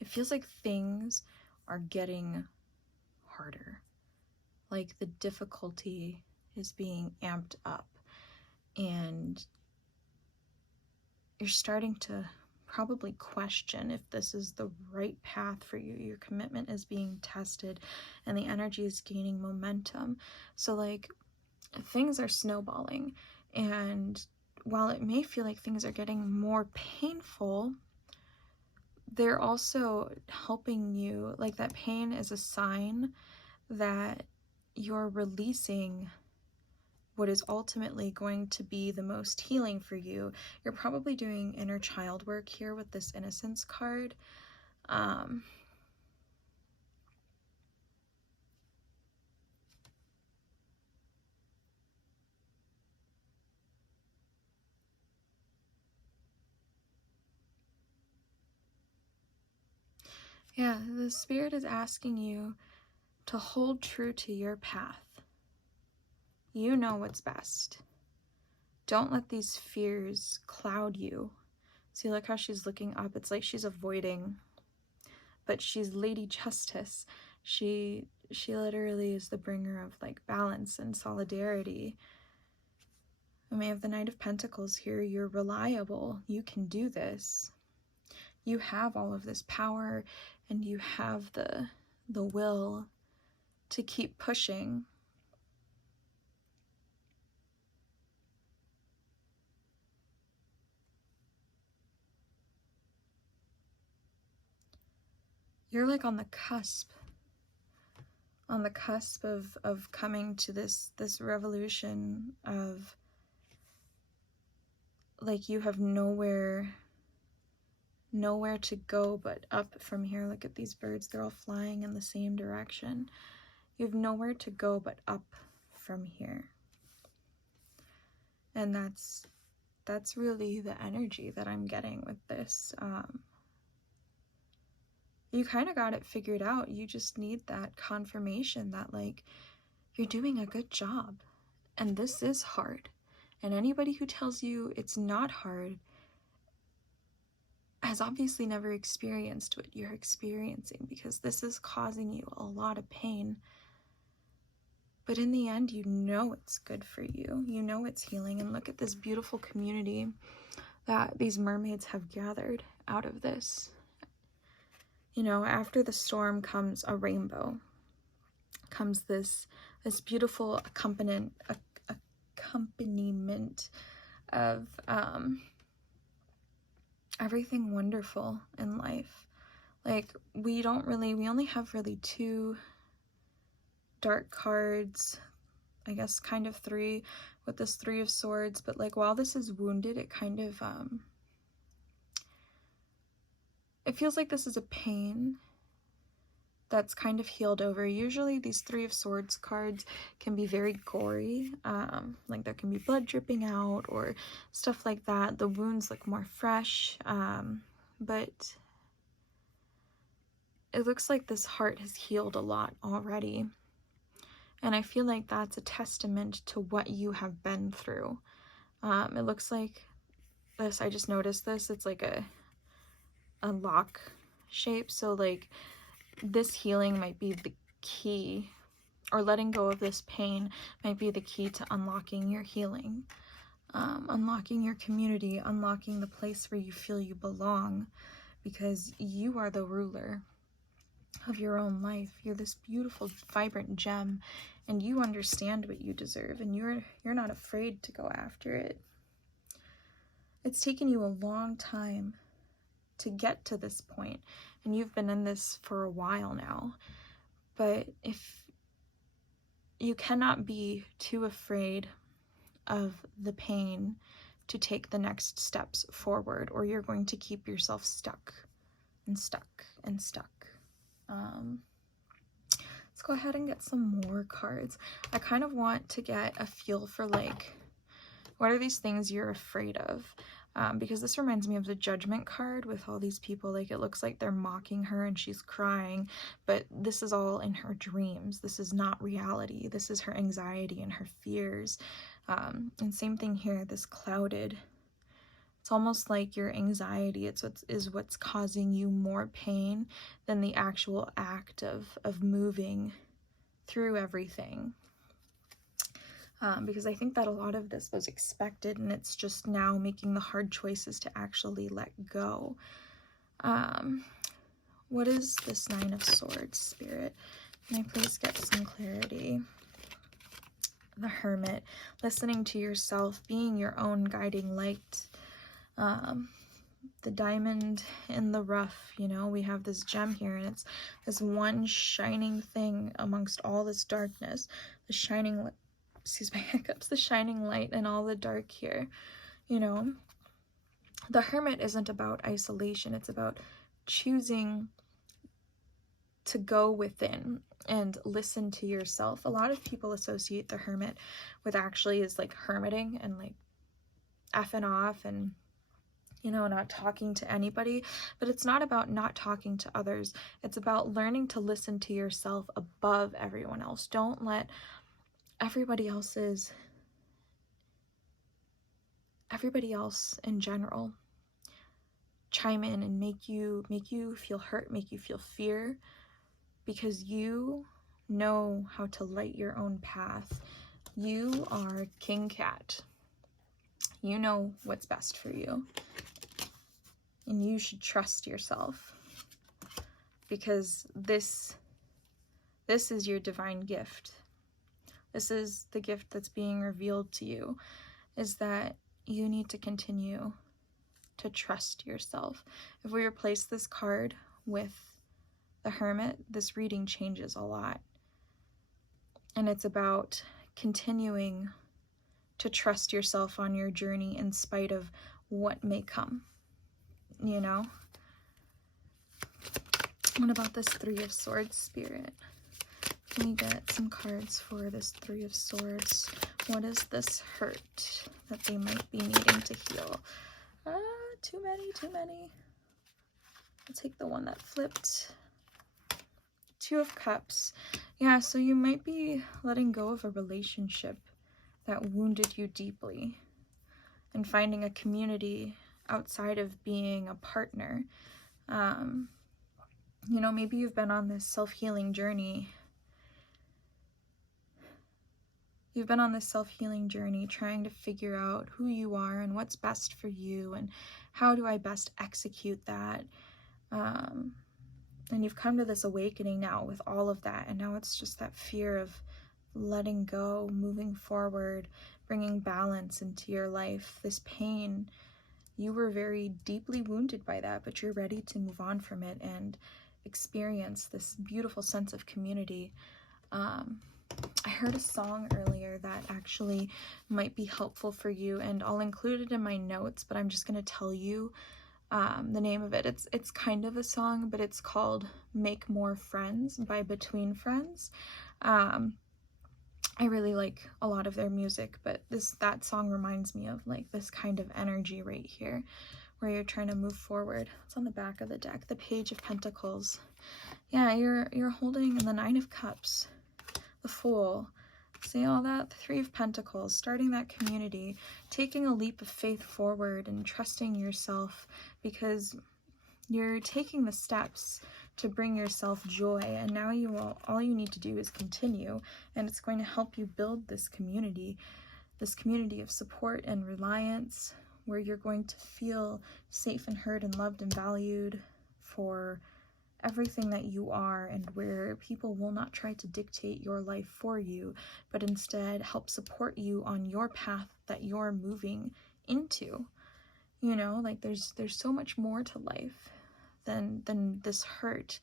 it feels like things are getting harder, like the difficulty is being amped up, and you're starting to probably question if this is the right path for you. Your commitment is being tested and the energy is gaining momentum. So like things are snowballing, and while it may feel like things are getting more painful, they're also helping you. Like that pain is a sign that you're releasing what is ultimately going to be the most healing for you. You're probably doing inner child work here with this innocence card. Yeah, the spirit is asking you to hold true to your path. You know what's best. Don't let these fears cloud you. See, look how she's looking up. It's like she's avoiding, but she's Lady Justice. She literally is the bringer of like balance and solidarity. And we have the Knight of Pentacles here. You're reliable. You can do this. You have all of this power, and you have the will to keep pushing. You're like on the cusp of coming to this revolution of like you have nowhere to go but up from here. Look at these birds, they're all flying in the same direction. You have nowhere to go but up from here. And that's really the energy that I'm getting with this. You kind of got it figured out. You just need that confirmation that like you're doing a good job, and this is hard. And anybody who tells you it's not hard has obviously never experienced what you're experiencing, because this is causing you a lot of pain. But in the end, you know it's good for you. You know it's healing. And look at this beautiful community that these mermaids have gathered out of this. You know, after the storm comes a rainbow. Comes this beautiful accompaniment of everything wonderful in life. Like we only have really 2 dark cards, I guess kind of 3 with this 3 of Swords, but like while this is wounded, it kind of it feels like this is a pain that's kind of healed over. Usually these 3 of Swords cards can be very gory, like there can be blood dripping out or stuff like that. The wounds look more fresh, but it looks like this heart has healed a lot already. And I feel like that's a testament to what you have been through. It looks like this, I just noticed this, it's like a lock shape, so like this healing might be the key, or letting go of this pain might be the key to unlocking your healing, unlocking your community, unlocking the place where you feel you belong, because you are the ruler of your own life. You're this beautiful, vibrant gem, and you understand what you deserve, and you're not afraid to go after it. It's taken you a long time to get to this point, and you've been in this for a while now. But if you cannot be too afraid of the pain to take the next steps forward, or you're going to keep yourself stuck and stuck and stuck. Let's go ahead and get some more cards. I kind of want to get a feel for like, what are these things you're afraid of? Because this reminds me of the Judgment card with all these people. Like it looks like they're mocking her and she's crying, but this is all in her dreams. This is not reality. This is her anxiety and her fears. And same thing here, this clouded. It's almost like your anxiety is what's causing you more pain than the actual act of moving through everything. because I think that a lot of this was expected, and it's just now making the hard choices to actually let go. What is this Nine of Swords, Spirit? Can I please get some clarity? The Hermit, listening to yourself, being your own guiding light. The diamond in the rough, you know, we have this gem here, and it's this one shining thing amongst all this darkness. The shining, excuse my hiccups, the shining light in all the dark here, you know. The Hermit isn't about isolation, it's about choosing to go within and listen to yourself. A lot of people associate the Hermit with actually is like hermiting and like effing off and, you know, not talking to anybody. But it's not about not talking to others. It's about learning to listen to yourself above everyone else. Don't let everybody else in general chime in and make you feel hurt, make you feel fear, because you know how to light your own path. You are King Cat. You know what's best for you. And you should trust yourself, because this is your divine gift. This is the gift that's being revealed to you, is that you need to continue to trust yourself. If we replace this card with the Hermit, this reading changes a lot. And it's about continuing to trust yourself on your journey in spite of what may come, you know? What about this Three of Swords, Spirit? Can we get some cards for this Three of Swords? What is this hurt that they might be needing to heal? Too many. I'll take the one that flipped. Two of Cups. Yeah, so you might be letting go of a relationship that wounded you deeply and finding a community outside of being a partner. You know, maybe you've been on this self-healing journey. You've been on this self-healing journey trying to figure out who you are and what's best for you and how do I best execute that. And you've come to this awakening now with all of that, and now it's just that fear of letting go, moving forward, bringing balance into your life. This pain, you were very deeply wounded by that, but you're ready to move on from it and experience this beautiful sense of community. I heard a song earlier that actually might be helpful for you, and I'll include it in my notes, but I'm just going to tell you the name of it. It's kind of a song, but it's called Make More Friends by Between Friends. I really like a lot of their music, but that song reminds me of like this kind of energy right here where you're trying to move forward. It's on the back of the deck, the Page of Pentacles. Yeah, you're holding the Nine of Cups, the Fool. See all that? The Three of Pentacles, starting that community, taking a leap of faith forward and trusting yourself, because you're taking the steps to bring yourself joy, and now all you need to do is continue, and it's going to help you build this community of support and reliance, where you're going to feel safe and heard and loved and valued for everything that you are, and where people will not try to dictate your life for you, but instead help support you on your path that you're moving into. You know, like there's so much more to life than this hurt,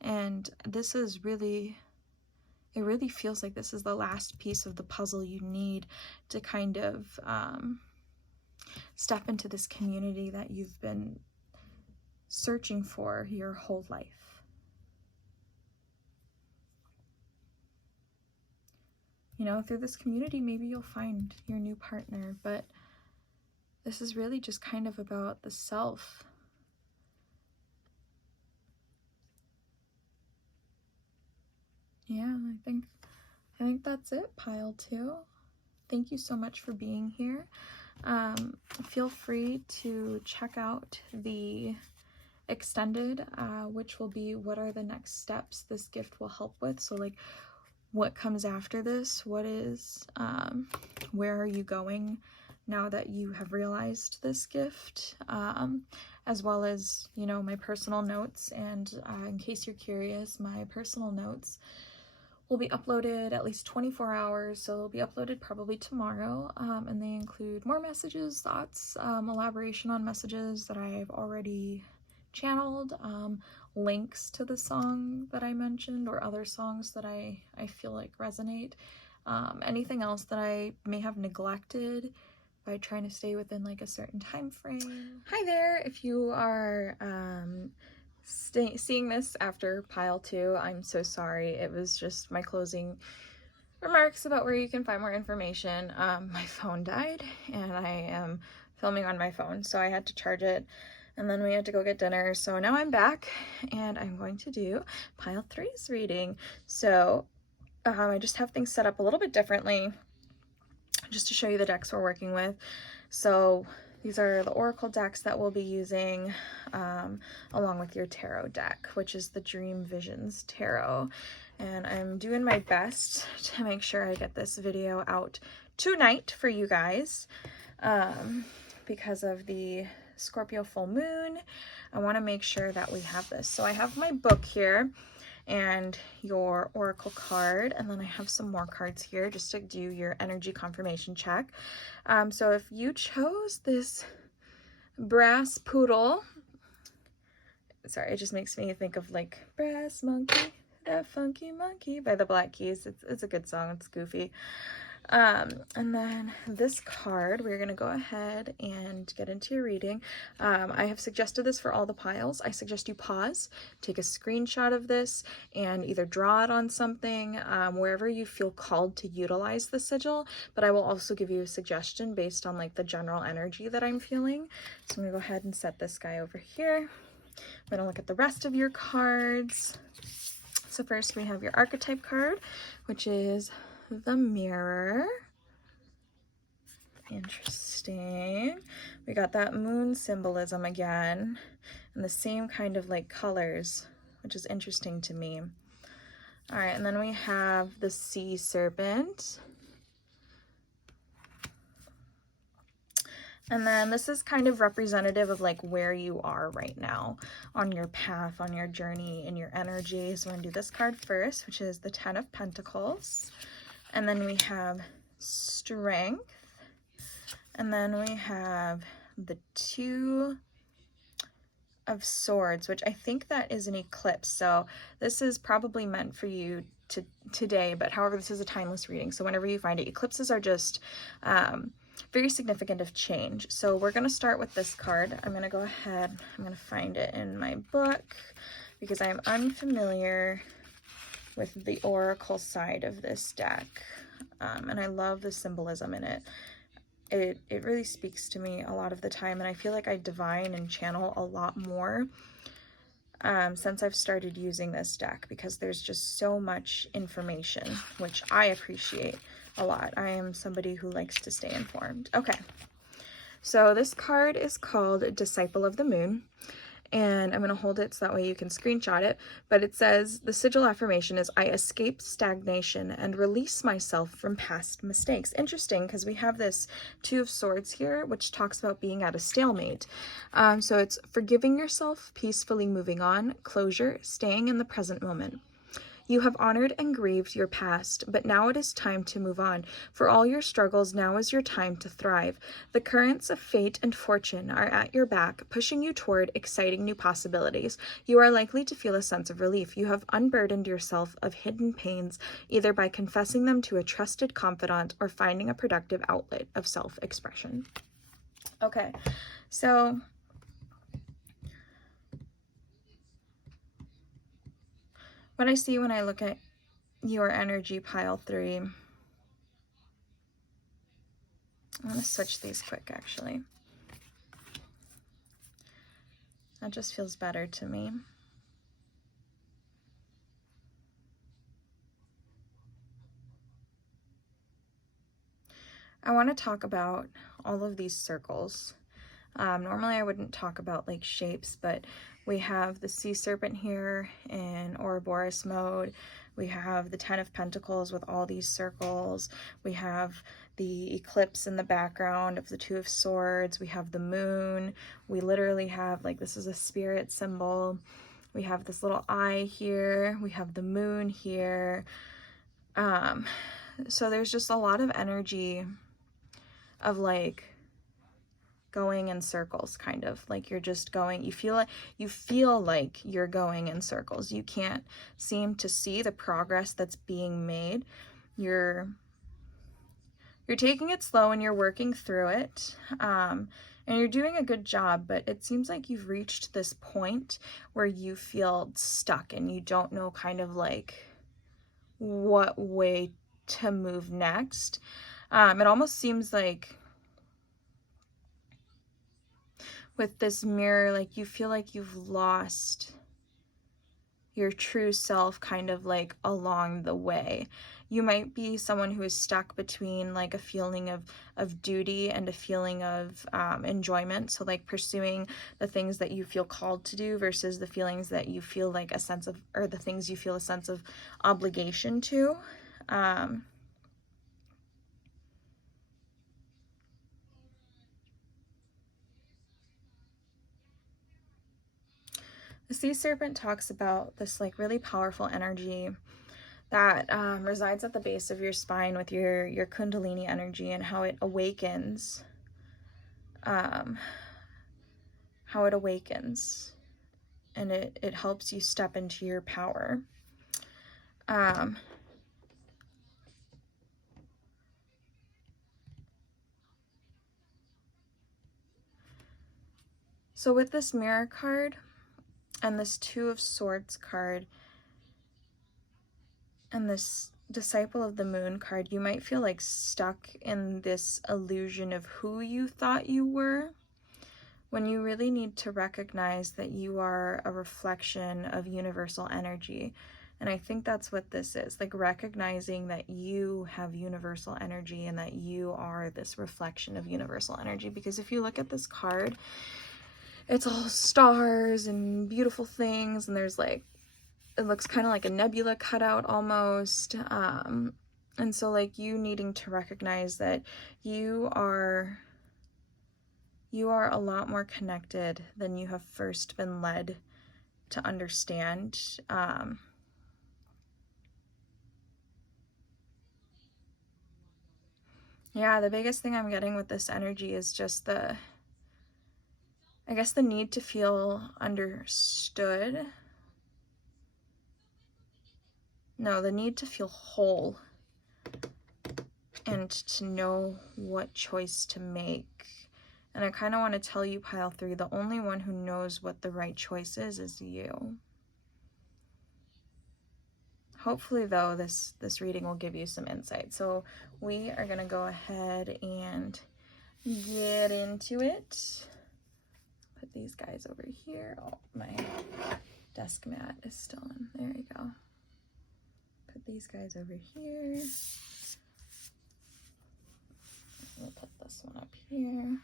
and this is really, it really feels like this is the last piece of the puzzle you need to kind of step into this community that you've been searching for your whole life. You know, through this community, maybe you'll find your new partner, but this is really just kind of about the self. Yeah, I think that's it, pile 2. Thank you so much for being here. Feel free to check out the extended, which will be what are the next steps this gift will help with. So like, what comes after this, where are you going now that you have realized this gift, as well as, you know, my personal notes. And in case you're curious, my personal notes will be uploaded at least 24 hours, so they'll be uploaded probably tomorrow, and they include more messages, thoughts, elaboration on messages that I've already channeled, links to the song that I mentioned or other songs that I feel like resonate, anything else that I may have neglected by trying to stay within like a certain time frame. Hi there, if you are seeing this after pile 2, I'm so sorry. It was just my closing remarks about where you can find more information. My phone died and I am filming on my phone, so I had to charge it, and then we had to go get dinner. So now I'm back and I'm going to do pile 3's reading. So I just have things set up a little bit differently just to show you the decks we're working with. So these are the oracle decks that we'll be using, along with your tarot deck, which is the Dream Visions Tarot. And I'm doing my best to make sure I get this video out tonight for you guys, because of the Scorpio full moon. I want to make sure that we have this. So I have my book here and your oracle card, and then I have some more cards here just to do your energy confirmation check. So if you chose this brass poodle, sorry, it just makes me think of like Brass Monkey, that funky monkey by the Black Keys. It's a good song, it's goofy. And then this card, we're going to go ahead and get into your reading. I have suggested this for all the piles. I suggest you pause, take a screenshot of this, and either draw it on something, wherever you feel called to utilize the sigil. But I will also give you a suggestion based on like the general energy that I'm feeling. So I'm going to go ahead and set this guy over here. I'm going to look at the rest of your cards. So first we have your archetype card, which is the Mirror. Interesting. We got that moon symbolism again, and the same kind of like colors, which is interesting to me. All right, and then we have the Sea Serpent. And then this is kind of representative of like where you are right now on your path, on your journey, in your energy. So I'm gonna do this card first, which is the 10 of Pentacles. And then we have Strength. And then we have the 2 of Swords, which I think that is an eclipse. So this is probably meant for you today, but however, this is a timeless reading. So whenever you find it, eclipses are just very significant of change. So we're going to start with this card. I'm going to go ahead, I'm going to find it in my book because I'm unfamiliar with the oracle side of this deck, and I love the symbolism in it. It really speaks to me a lot of the time, and I feel like I divine and channel a lot more since I've started using this deck, because there's just so much information, which I appreciate a lot. I am somebody who likes to stay informed. Okay, so this card is called Disciple of the Moon, and I'm going to hold it so that way you can screenshot it. But it says, the sigil affirmation is, I escape stagnation and release myself from past mistakes. Interesting, because we have this 2 of Swords here, which talks about being at a stalemate. So it's forgiving yourself, peacefully moving on, closure, staying in the present moment. You have honored and grieved your past, but now it is time to move on. For all your struggles, now is your time to thrive. The currents of fate and fortune are at your back, pushing you toward exciting new possibilities. You are likely to feel a sense of relief. You have unburdened yourself of hidden pains, either by confessing them to a trusted confidant or finding a productive outlet of self-expression. Okay, so what I see when I look at your energy, pile 3, I'm going to switch these quick, actually. That just feels better to me. I want to talk about all of these circles. Normally I wouldn't talk about like shapes, but we have the sea serpent here in Ouroboros mode. We have the 10 of Pentacles with all these circles. We have the eclipse in the background of the 2 of Swords. We have the moon. We literally have, like, this is a spirit symbol. We have this little eye here. We have the moon here. So there's just a lot of energy of like going in circles, kind of like you're just going, you feel like you're going in circles. You can't seem to see the progress that's being made. You're taking it slow and you're working through it, and you're doing a good job, but it seems like you've reached this point where you feel stuck and you don't know kind of like what way to move next. It almost seems like with this mirror, like you feel like you've lost your true self kind of like along the way. You might be someone who is stuck between like a feeling of duty and a feeling of enjoyment. So like pursuing the things that you feel called to do versus the feelings that you feel like a sense of, or the things you feel a sense of obligation to. The sea serpent talks about this like really powerful energy that resides at the base of your spine with your kundalini energy, and how it awakens, and it helps you step into your power. So with this mirror card and this 2 of Swords card and this Disciple of the Moon card, you might feel like stuck in this illusion of who you thought you were, when you really need to recognize that you are a reflection of universal energy. And I think that's what this is, like recognizing that you have universal energy and that you are this reflection of universal energy. Because if you look at this card, it's all stars and beautiful things, and there's like, it looks kind of like a nebula cutout almost. And so like you needing to recognize that you are a lot more connected than you have first been led to understand. Yeah, the biggest thing I'm getting with this energy is just the need to feel understood. No, the need to feel whole and to know what choice to make. And I kind of want to tell you, Pile 3, the only one who knows what the right choice is you. Hopefully, though, this reading will give you some insight. So we are going to go ahead and get into it. Put these guys over here. Oh, my desk mat is still in. There you go. Put these guys over here. We'll put this one up here.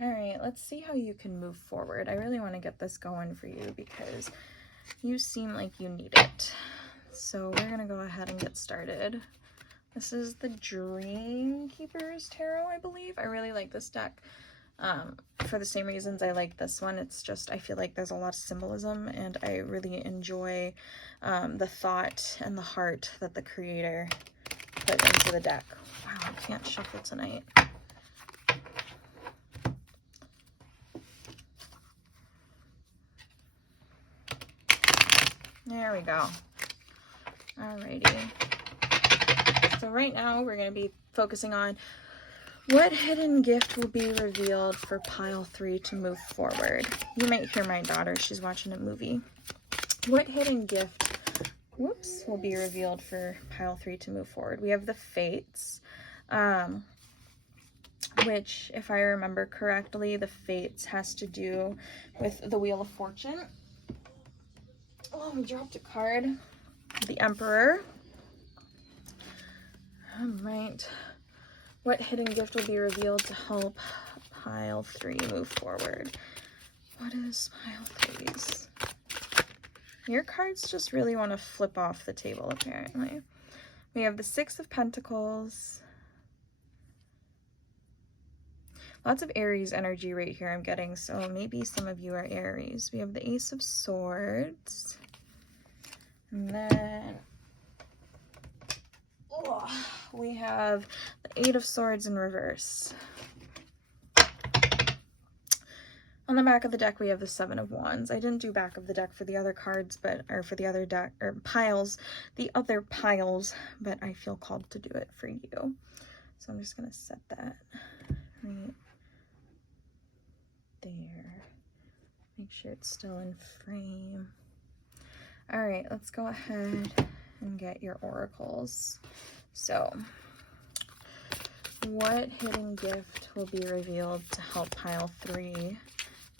All right, let's see how you can move forward. I really want to get this going for you because you seem like you need it. So we're going to go ahead and get started. This is the Dream Keepers Tarot, I believe. I really like this deck for the same reasons I like this one. It's just, I feel like there's a lot of symbolism, and I really enjoy the thought and the heart that the creator put into the deck. Wow, I can't shuffle tonight. There we go. Alrighty. So right now we're going to be focusing on what hidden gift will be revealed for Pile 3 to move forward. You might hear my daughter. She's watching a movie. What hidden gift, will be revealed for Pile 3 to move forward? We have the Fates, which, if I remember correctly, the Fates has to do with the Wheel of Fortune. Oh, we dropped a card. The Emperor. All right. What hidden gift will be revealed to help pile 3 move forward? What is pile 3's? Your cards just really want to flip off the table, apparently. We have the 6 of Pentacles. Lots of Aries energy right here I'm getting, so maybe some of you are Aries. We have the Ace of Swords. And then we have the 8 of Swords in reverse. On the back of the deck, we have the 7 of Wands. I didn't do back of the deck for the other cards, or for the other deck, or piles, the other piles, but I feel called to do it for you. So I'm just going to set that right there. Make sure it's still in frame. All right, let's go ahead and get your oracles. So, what hidden gift will be revealed to help pile 3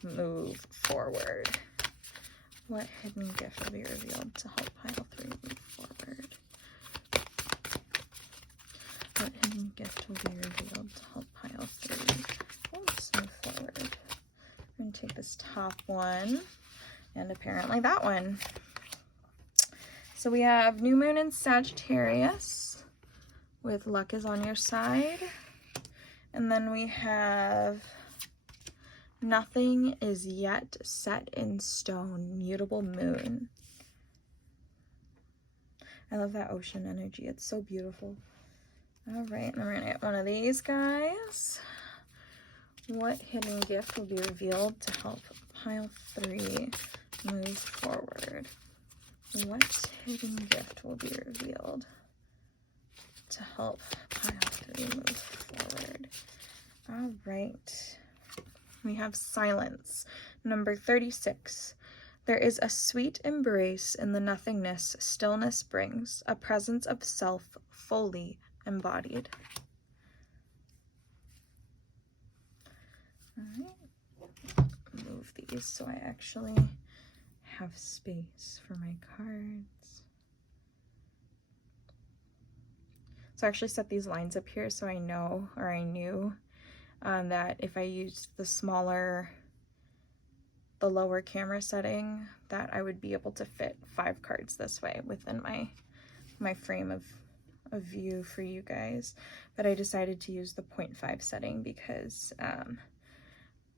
move forward? What hidden gift will be revealed to help pile 3 move forward? What hidden gift will be revealed to help pile 3 move forward? I'm going to take this top one and apparently that one. So we have New Moon in Sagittarius with luck is on your side. And then we have nothing is yet set in stone, mutable moon. I love that ocean energy. It's so beautiful. All right, and we're gonna get one of these guys. What hidden gift will be revealed to help pile 3 move forward? What hidden gift will be revealed to help pile 3 move forward? All right. We have silence. Number 36. There is a sweet embrace in the nothingness stillness brings, a presence of self fully embodied. All right. Move these so I actually have space for my cards. So I actually set these lines up here so I know, or I knew, that if I used the lower camera setting, that I would be able to fit 5 cards this way within my frame of view for you guys. But I decided to use the 0.5 setting because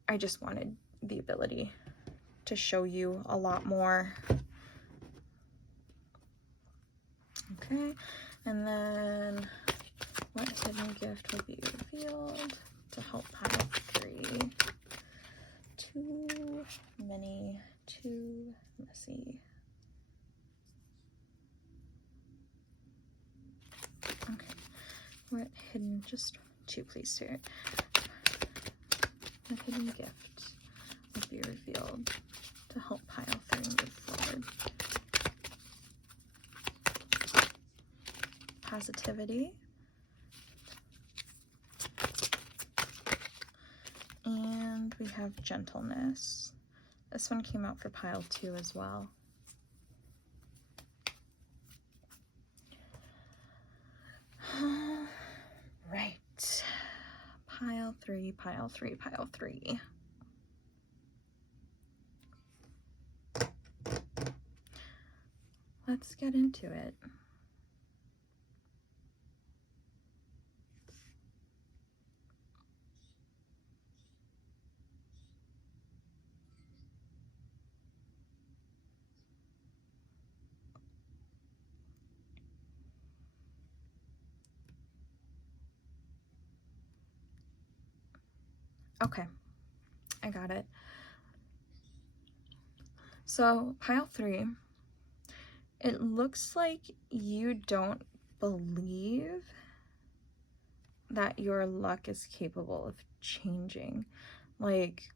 I just wanted the ability to show you a lot more. Okay, and then what hidden gift will be revealed to help pile 3? Too many, too messy. Okay, what hidden, just 2 please, Spirit. What hidden gift will be revealed to help pile 3 move forward? Positivity. And we have gentleness. This one came out for pile 2 as well. Right. Pile 3, pile 3, pile 3. Let's get into it. Okay, I got it. So pile 3, it looks like you don't believe that your luck is capable of changing. Like,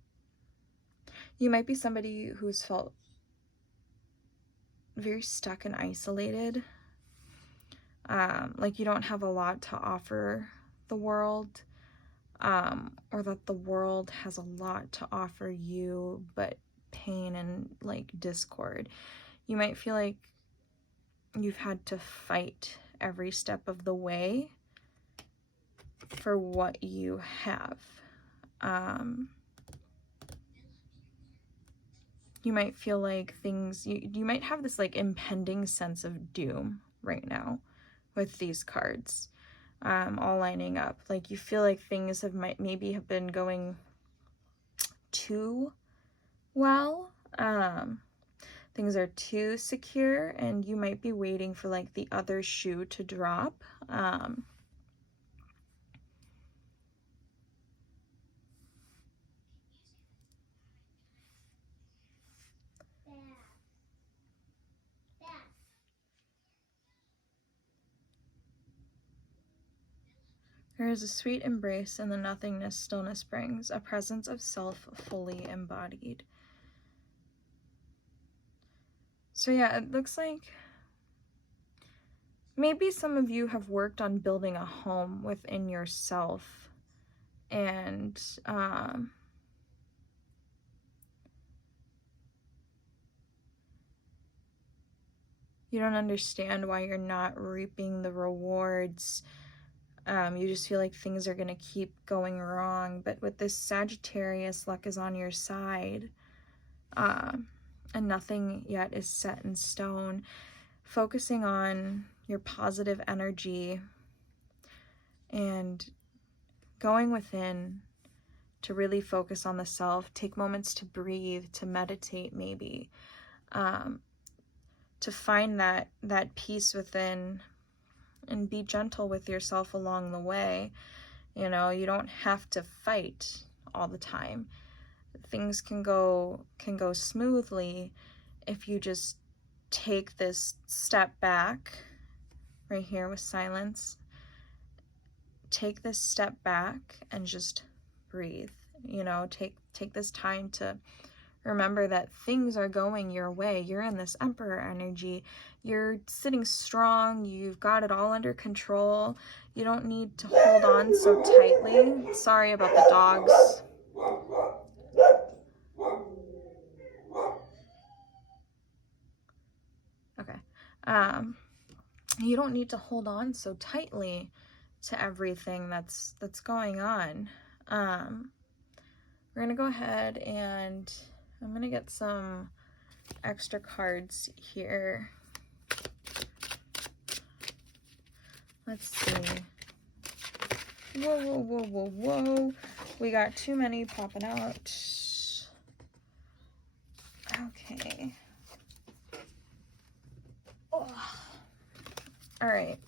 you might be somebody who's felt very stuck and isolated. Like you don't have a lot to offer the world, or that the world has a lot to offer you, but pain and like discord. You might feel like you've had to fight every step of the way for what you have. You might feel like things, you might have this like impending sense of doom right now with these cards all lining up. Like you feel like things maybe have been going too well. Things are too secure, and you might be waiting for like the other shoe to drop. There is a sweet embrace in the nothingness stillness brings, a presence of self fully embodied. So yeah, it looks like maybe some of you have worked on building a home within yourself, and you don't understand why you're not reaping the rewards. You just feel like things are going to keep going wrong. But with this Sagittarius, luck is on your side. And nothing yet is set in stone. Focusing on your positive energy and going within to really focus on the self. Take moments to breathe, to meditate maybe. To find that peace within, and be gentle with yourself along the way. You know, you don't have to fight all the time. Things can go smoothly if you just take this step back right here with silence. Take this step back and just breathe. You know, take this time to remember that things are going your way. You're in this Emperor energy. You're sitting strong. You've got it all under control. You don't need to hold on so tightly. Sorry about the dogs. Okay. You don't need to hold on so tightly to everything that's going on. We're gonna go ahead and I'm gonna get some extra cards here. Let's see. Whoa, whoa, whoa, whoa, whoa. We got too many popping out. Okay. Oh. All right.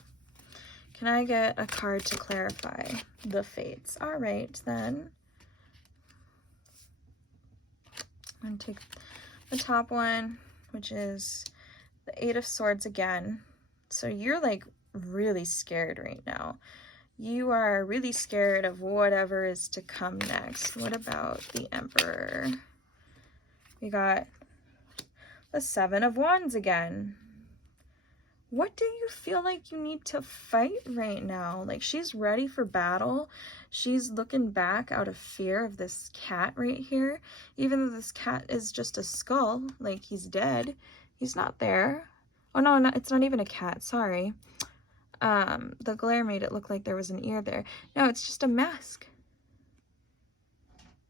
Can I get a card to clarify the fates? All right, then. I'm going to take the top one, which is the Eight of Swords again. So you're like really scared right now. You are really scared of whatever is to come next. What about the Emperor? We got the Seven of Wands again. What do you feel like you need to fight right now? Like, she's ready for battle. She's looking back out of fear of this cat right here. Even though this cat is just a skull, like he's dead. He's not there. Oh no, it's not even a cat, sorry. The glare made it look like there was an ear there. No, it's just a mask.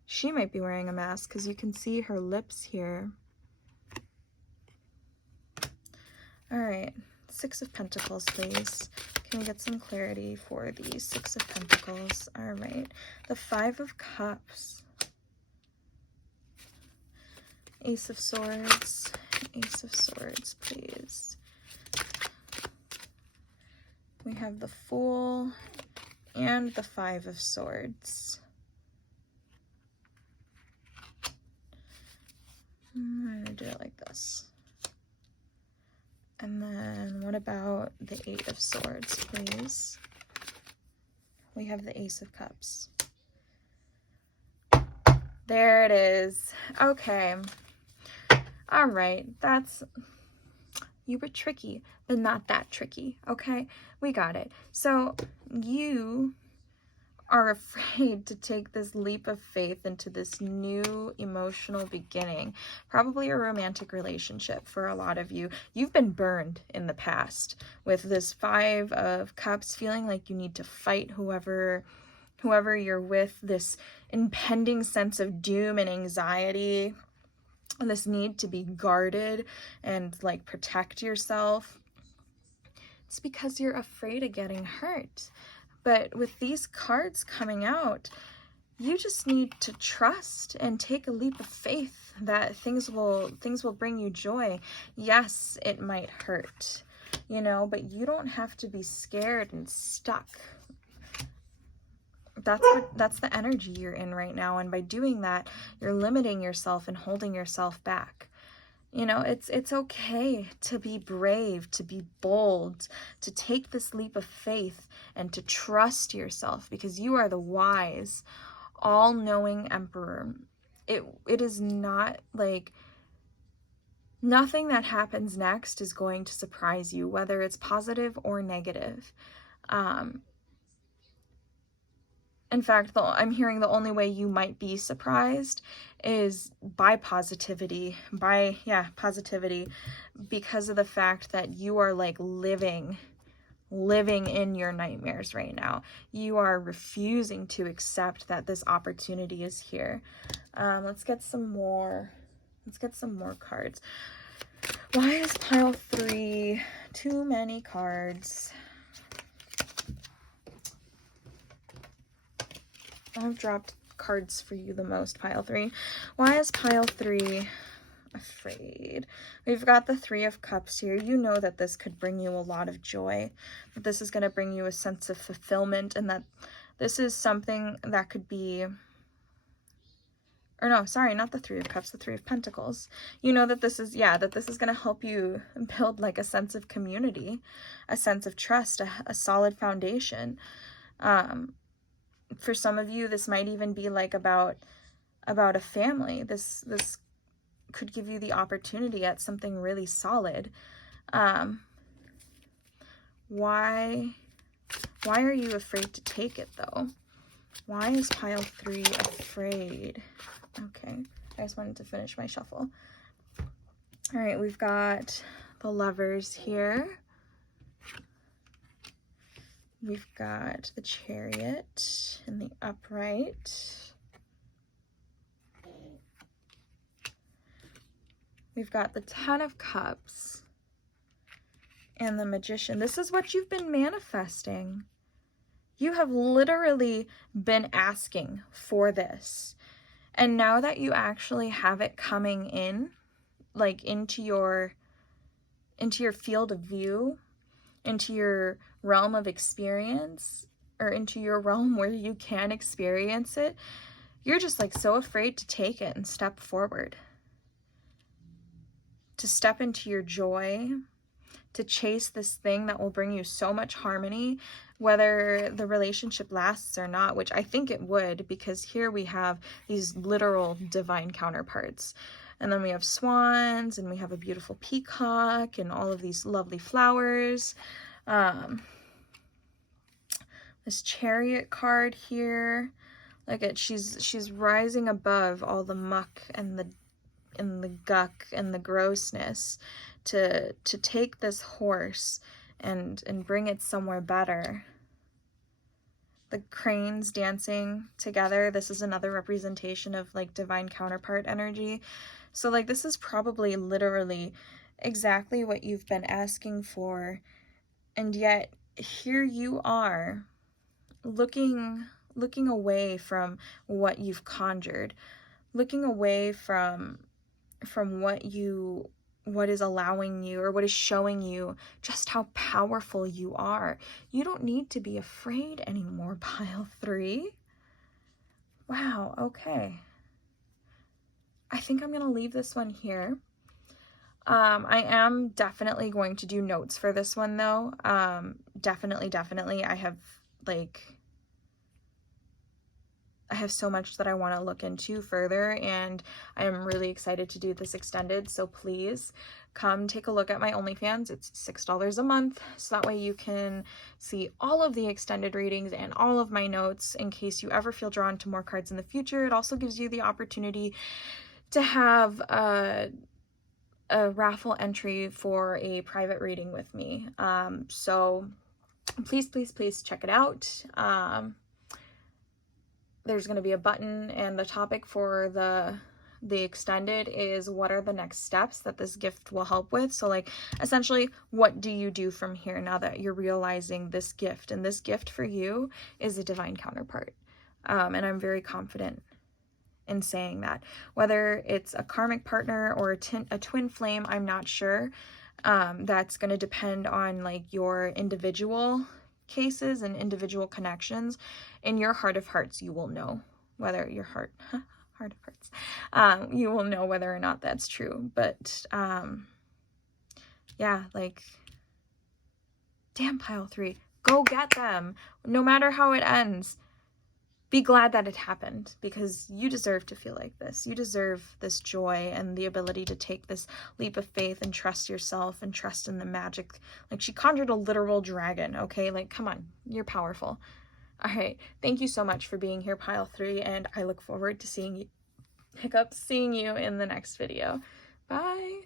She might be wearing a mask because you can see her lips here. All right. Six of Pentacles, please. Can we get some clarity for the Six of Pentacles? All right. The Five of Cups. Ace of Swords. Ace of Swords, please. We have the Fool and the Five of Swords. I'm going to do it like this. And then what about the Eight of Swords, please? We have the Ace of Cups. There it is. Okay. All right. You were tricky, but not that tricky. Okay. We got it. So you are afraid to take this leap of faith into this new emotional beginning. Probably a romantic relationship for a lot of you. You've been burned in the past with this 5 of Cups, feeling like you need to fight whoever you're with, this impending sense of doom and anxiety, and this need to be guarded and like protect yourself. It's because you're afraid of getting hurt. But with these cards coming out, you just need to trust and take a leap of faith that things will bring you joy. Yes, it might hurt, you know, but you don't have to be scared and stuck. That's the energy you're in right now, and by doing that, you're limiting yourself and holding yourself back. You know, it's okay to be brave, to be bold, to take this leap of faith and to trust yourself, because you are the wise, all-knowing emperor. It is not like, nothing that happens next is going to surprise you, whether it's positive or negative. In fact, I'm hearing the only way you might be surprised is by positivity, positivity, because of the fact that you are like living in your nightmares right now. You are refusing to accept that this opportunity is here. Let's get some more cards. Why is pile 3 too many cards? I've dropped cards for you the most, pile 3. Why is pile 3 afraid? We've got the 3 of Cups here. You know that this could bring you a lot of joy, that this is going to bring you a sense of fulfillment, and that this is something that could be, or no, sorry, not the 3 of Cups, the 3 of Pentacles. You know that this is, that this is going to help you build like a sense of community, a sense of trust, a solid foundation. For some of you, this might even be like about a family. This could give you the opportunity at something really solid. Why are you afraid to take it though? Why is pile 3 afraid? Okay, I just wanted to finish my shuffle. All right, we've got the Lovers here. We've got the Chariot in the upright. We've got the 10 of Cups and the Magician. This is what you've been manifesting. You have literally been asking for this. And now that you actually have it coming in, like into your field of view, into your realm of experience, or into your realm where you can experience it, you're just like so afraid to take it and step forward, to step into your joy, to chase this thing that will bring you so much harmony, whether the relationship lasts or not, which I think it would, because here we have these literal divine counterparts. And then we have swans, and we have a beautiful peacock, and all of these lovely flowers. This Chariot card here, she's rising above all the muck and the guck and the grossness to take this horse and bring it somewhere better. The cranes dancing together. This is another representation of like divine counterpart energy. So like this is probably literally exactly what you've been asking for, and yet here you are looking away from what you've conjured, looking away from what is allowing you, or what is showing you just how powerful you are. You don't need to be afraid anymore, pile 3. Wow, okay. I think I'm gonna leave this one here. I am definitely going to do notes for this one though. Definitely. I I have so much that I want to look into further, and I am really excited to do this extended. So please come take a look at my OnlyFans. It's $6 a month, so that way you can see all of the extended readings and all of my notes in case you ever feel drawn to more cards in the future. It also gives you the opportunity to have a raffle entry for a private reading with me. So please check it out. There's going to be a button, and the topic for the extended is what are the next steps that this gift will help with. So like essentially, what do you do from here now that you're realizing this gift? And this gift for you is a divine counterpart. And I'm very confident in saying that. Whether it's a karmic partner or a twin flame, I'm not sure. That's going to depend on like your individual cases and individual connections. In your heart of hearts, you will know whether your heart of hearts, you will know whether or not that's true. But yeah, like, damn, pile 3, go get them. No matter how it ends, be glad that it happened, because you deserve to feel like this. You deserve this joy and the ability to take this leap of faith and trust yourself and trust in the magic. Like, she conjured a literal dragon, okay? Like, come on, you're powerful. All right, thank you so much for being here, pile 3, and I look forward to seeing you in the next video. Bye.